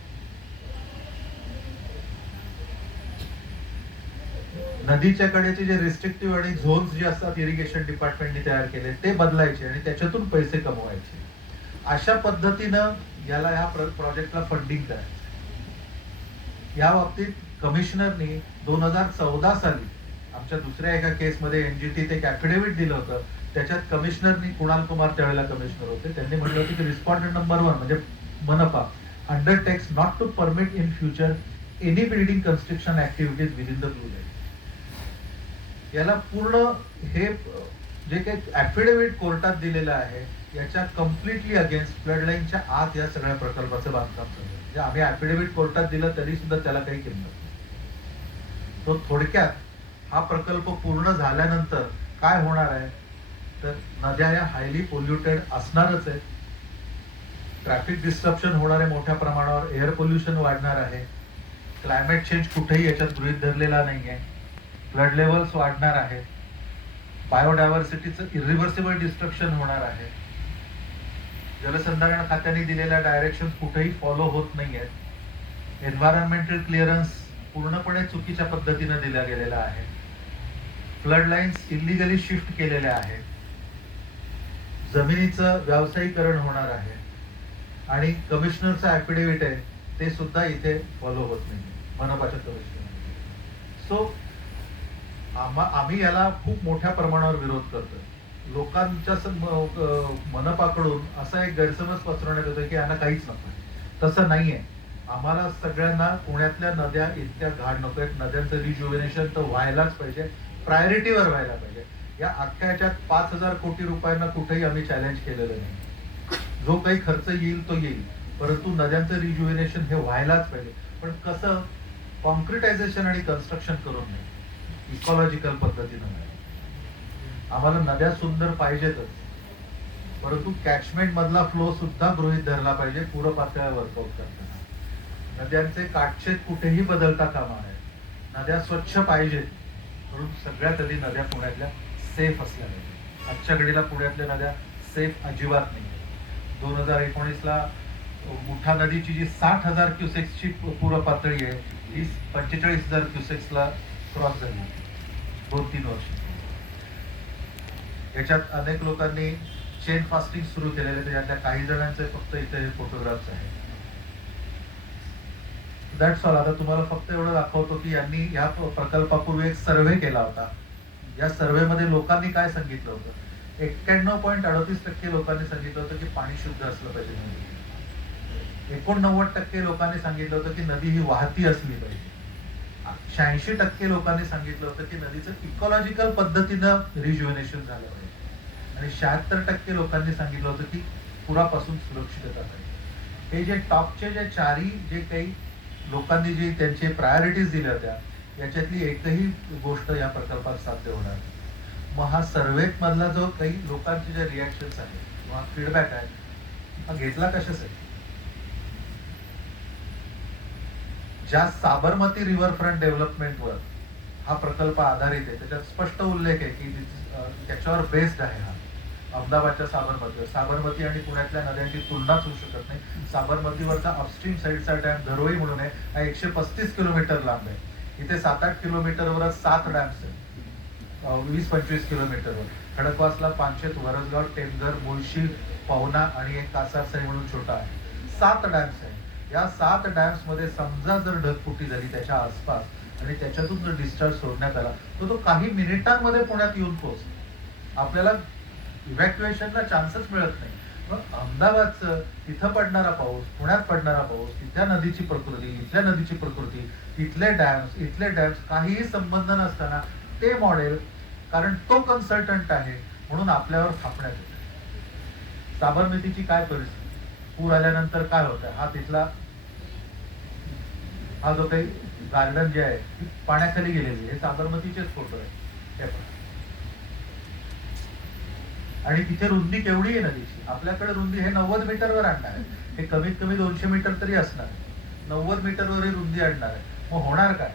नदीच्या कडेचे जे रिस्ट्रिक्टिव्ह आणि झोन्स जे असतात इरिगेशन डिपार्टमेंटने तयार केले ते बदलायचे आणि त्याच्यातून पैसे कमवायचे. अशा पद्धतीनं या प्रोजेक्टला फंडिंग करायचं. या बाबतीत कमिशनरनी 2014 साली आमच्या दुसऱ्या एका केसमध्ये NGT ते एक ऍफिडेव्हिट दिलं होतं. त्याच्यात कमिशनरनी, कुणाल कुमार त्यावेळेला कमिशनर होते, त्यांनी म्हटलं होतं की रिस्पॉन्डंट नंबर 1 म्हणजे मनपा undertakes not to permit in future any building construction activities within the blue line. याला पूर्ण हे जे काही ऍफिडेव्हिट कोर्टात दिलेलं आहे याच्या कम्प्लिटली अगेन्स्ट फ्लडलाईनच्या आत या सगळ्या प्रकल्पाचं बांधकाम चालू आहे. म्हणजे आम्ही ऍफिडेव्हिट कोर्टात दिलं तरी सुद्धा त्याला काही किंमत नाही. तो थोडक्यात हा प्रकल्प पूर्ण झाल्यानंतर काय होणार आहे तर नद्या या हायली पोल्युटेड असणारच आहे. ट्रॅफिक डिस्ट्रप्शन होणार आहे मोठ्या प्रमाणावर, एअर पोल्युशन वाढणार आहे, क्लायमेट चेंज कुठेही याच्यात गृहीत धरलेला नाहीये, फ्लड लेवल्स वाढणार आहेत, बायोडायव्हर्सिटीचं इरिव्हर्सिबल डिस्ट्रक्शन होणार आहे, जलसंधारण खात्याने दिलेल्या डायरेक्शन कुठेही फॉलो होत नाहीयेत, एन्व्हायरमेंटल क्लिअरन्स पूर्णपणे चुकीच्या पद्धतीने दिला गेलेला आहे, फ्लड लाईन्स इलिगली शिफ्ट केलेल्या आहेत, जमिनीचं व्यावसायिकरण होणार आहे आणि कमिशनरचा ऍफिडेव्हिट आहे ते सुद्धा इथे फॉलो होत नाही मनपाच्या कमिशनर. सो आम्ही याला खूप मोठ्या प्रमाणावर विरोध करतोय. लोकांच्या मनपाकडून असा एक गैरसमज पसरवण्यात येतो की यांना काहीच नको. तसं नाहीये. आम्हाला सगळ्यांना पुण्यातल्या नद्या इतक्या घाण नको आहेत. नद्यांचं रिज्युव्हनेशन तर व्हायलाच पाहिजे, प्रायोरिटीवर व्हायला पाहिजे. या अख्ख्या ह्याच्यात 5,000 कोटी रुपयांना कुठेही आम्ही चॅलेंज केलेलं नाही. जो काही खर्च येईल तो येईल, परंतु नद्यांचं रिज्युव्हनेशन हे व्हायलाच पाहिजे. पण कसं, कॉन्क्रिटायझेशन आणि कन्स्ट्रक्शन करून नाही, इकॉलॉजिकल पद्धतीनं नाही. आम्हाला नद्या सुंदर पाहिजेतच, परंतु कॅचमेंट मधला फ्लो सुद्धा गृहीत धरला पाहिजे पूर्व पातळीवर वर्कआउट करताना. नद्यांचे काटछेद कुठेही बदलता कामा नये. नद्या स्वच्छ पाहिजेत, म्हणून सगळ्यात आधी नद्या पुण्यातल्या सेफ असल्या पाहिजे. आजच्या घडीला पुण्यातल्या नद्या सेफ अजिबात नाही. 2019ला मुठा नदीची जी 60,000 क्युसेक्सची पूर्व पातळी आहे, ही 45,000 क्युसेक्सला क्रॉस झाली 2-3 वर्ष. याच्यात अनेक लोकांनी चेन फास्टिंग सुरू केलेले, यातल्या काही जणांचे फक्त इथे फोटोग्राफ्स आहेत. That's all. आता तुम्हाला फक्त एवढं दाखवतो की यांनी या प्रकल्पापूर्वी एक सर्व्हे केला होता. या सर्व्हे मध्ये लोकांनी काय सांगितलं होतं, 91.38% लोकांनी सांगितलं होतं की पाणी शुद्ध असलं पाहिजे. 89% लोकांनी सांगितलं होतं की नदी ही वाहती असली पाहिजे. 86% लोकांनी सांगितलं होतं की नदीचं इकॉलॉजिकल पद्धतीनं रिज्युव्हनेशन झालं पाहिजे. आणि 76% लोकांनी सांगितलं होतं की पुरापासून सुरक्षितता पाहिजे. हे जे टॉपचे जे चारही जे काही लोकांनी जी त्यांचे प्रायोरिटीज दिल्या होत्या, याच्यातली एकही गोष्ट या प्रकल्पात साध्य होणार. मग हा सर्वे मधला जो काही लोकांचे जे रिॲक्शन्स आहेत किंवा फीडबॅक आहे, हा घेतला कशासाठी? ज्या साबरमती रिव्हरफ्रंट डेव्हलपमेंटवर हा प्रकल्प आधारित आहे, त्याच्यात स्पष्ट उल्लेख आहे की त्याच्यावर बेस्ड आहे हा. अहमदाबादच्या साबरमतीवर, साबरमती आणि पुण्यातल्या नद्यांची तुलनाच होऊ शकत नाही. साबरमतीवरचा अपस्ट्रीम साईडचा डॅम धरोई म्हणून आहे, हा 135 किलोमीटर लांब आहे. इथे 7-8 किलोमीटरवरच 7 डॅम्स आहेत, 20-25 किलोमीटरवर. खडकवासला, पानशेत, वरसगाव, टेमघर, मुळशी, पवना आणि एक कासारसई म्हणून छोटा आहे. 7 डॅम्स आहे. या 7 डॅम्स मध्ये समजा जर ढगफुटी झाली त्याच्या आसपास आणि त्याच्यातून जर डिस्चार्ज सोडण्यात आला, तर तो काही मिनिटांमध्ये पुण्यात येऊन पोहोचतो. आपल्याला इव्हॅक्युएशनला चान्सच मिळत नाही. मग अहमदाबादचं तिथं पडणारा पाऊस, पुण्यात पडणारा पाऊस, तिथल्या नदीची प्रकृती, इथल्या नदीची प्रकृती, इथले डॅम्स काहीही संबंध नसताना ते मॉडेल, कारण तो कन्सल्टंट आहे म्हणून आपल्यावर थापण्यात येते. साबरमतीची काय परिस्थिती, पूर आल्यानंतर काय होतं, हा तिथला हा जो काही गार्डन जे आहे ती पाण्याखाली गेलेली, हे साबरमतीचेच फोटो आहे. आणि तिथे रुंदी केवढी आहे नदीची, आपल्याकडे रुंदी हे 90 मीटरवर आणणार आहे. हे कमीत कमी 200 मीटर तरी असणार आहे. 90 मीटरवर हे रुंदी आणणार आहे. मग होणार काय?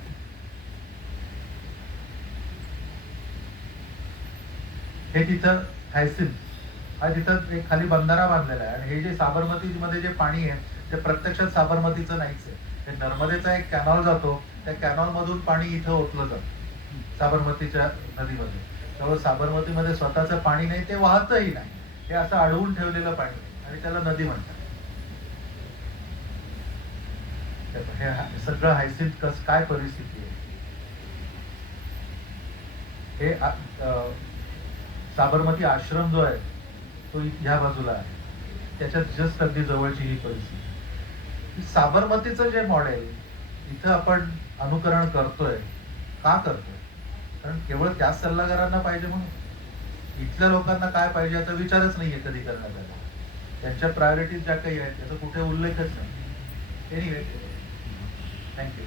हे तिथं हायसिन्थ हा तिथं एक खाली बंधारा बांधलेला आहे. आणि हे जे साबरमती मध्ये जे पाणी आहे ते प्रत्यक्षात साबरमतीचं नाहीच आहे. हे नर्मदेचा एक कॅनॉल जातो, त्या कॅनॉल मधून पाणी इथं ओतलं जातं साबरमतीच्या नदीमध्ये. त्यामुळे साबरमतीमध्ये स्वतःचं पाणी नाही, ते वाहतही नाही. हे असं अडवून ठेवलेलं पाणी आणि त्याला नदी म्हणतात. हे सगळं हायसिन्थ काय परिस्थिती आहे. हे साबरमती आश्रम जो आहे तो ह्या बाजूला आहे, त्याच्यात जस्ट अगदी जवळची ही परिस्थिती. साबरमतीचं जे मॉडेल इथं आपण अनुकरण करतोय, का करतोय? कारण केवळ त्याच सल्लागारांना पाहिजे म्हणून. इथल्या लोकांना काय पाहिजे याचा विचारच नाहीये कधी करण्यात आला. त्यांच्या प्रायोरिटीज ज्या काही आहेत त्याचा कुठे उल्लेखच नाही. Anyway, thank you.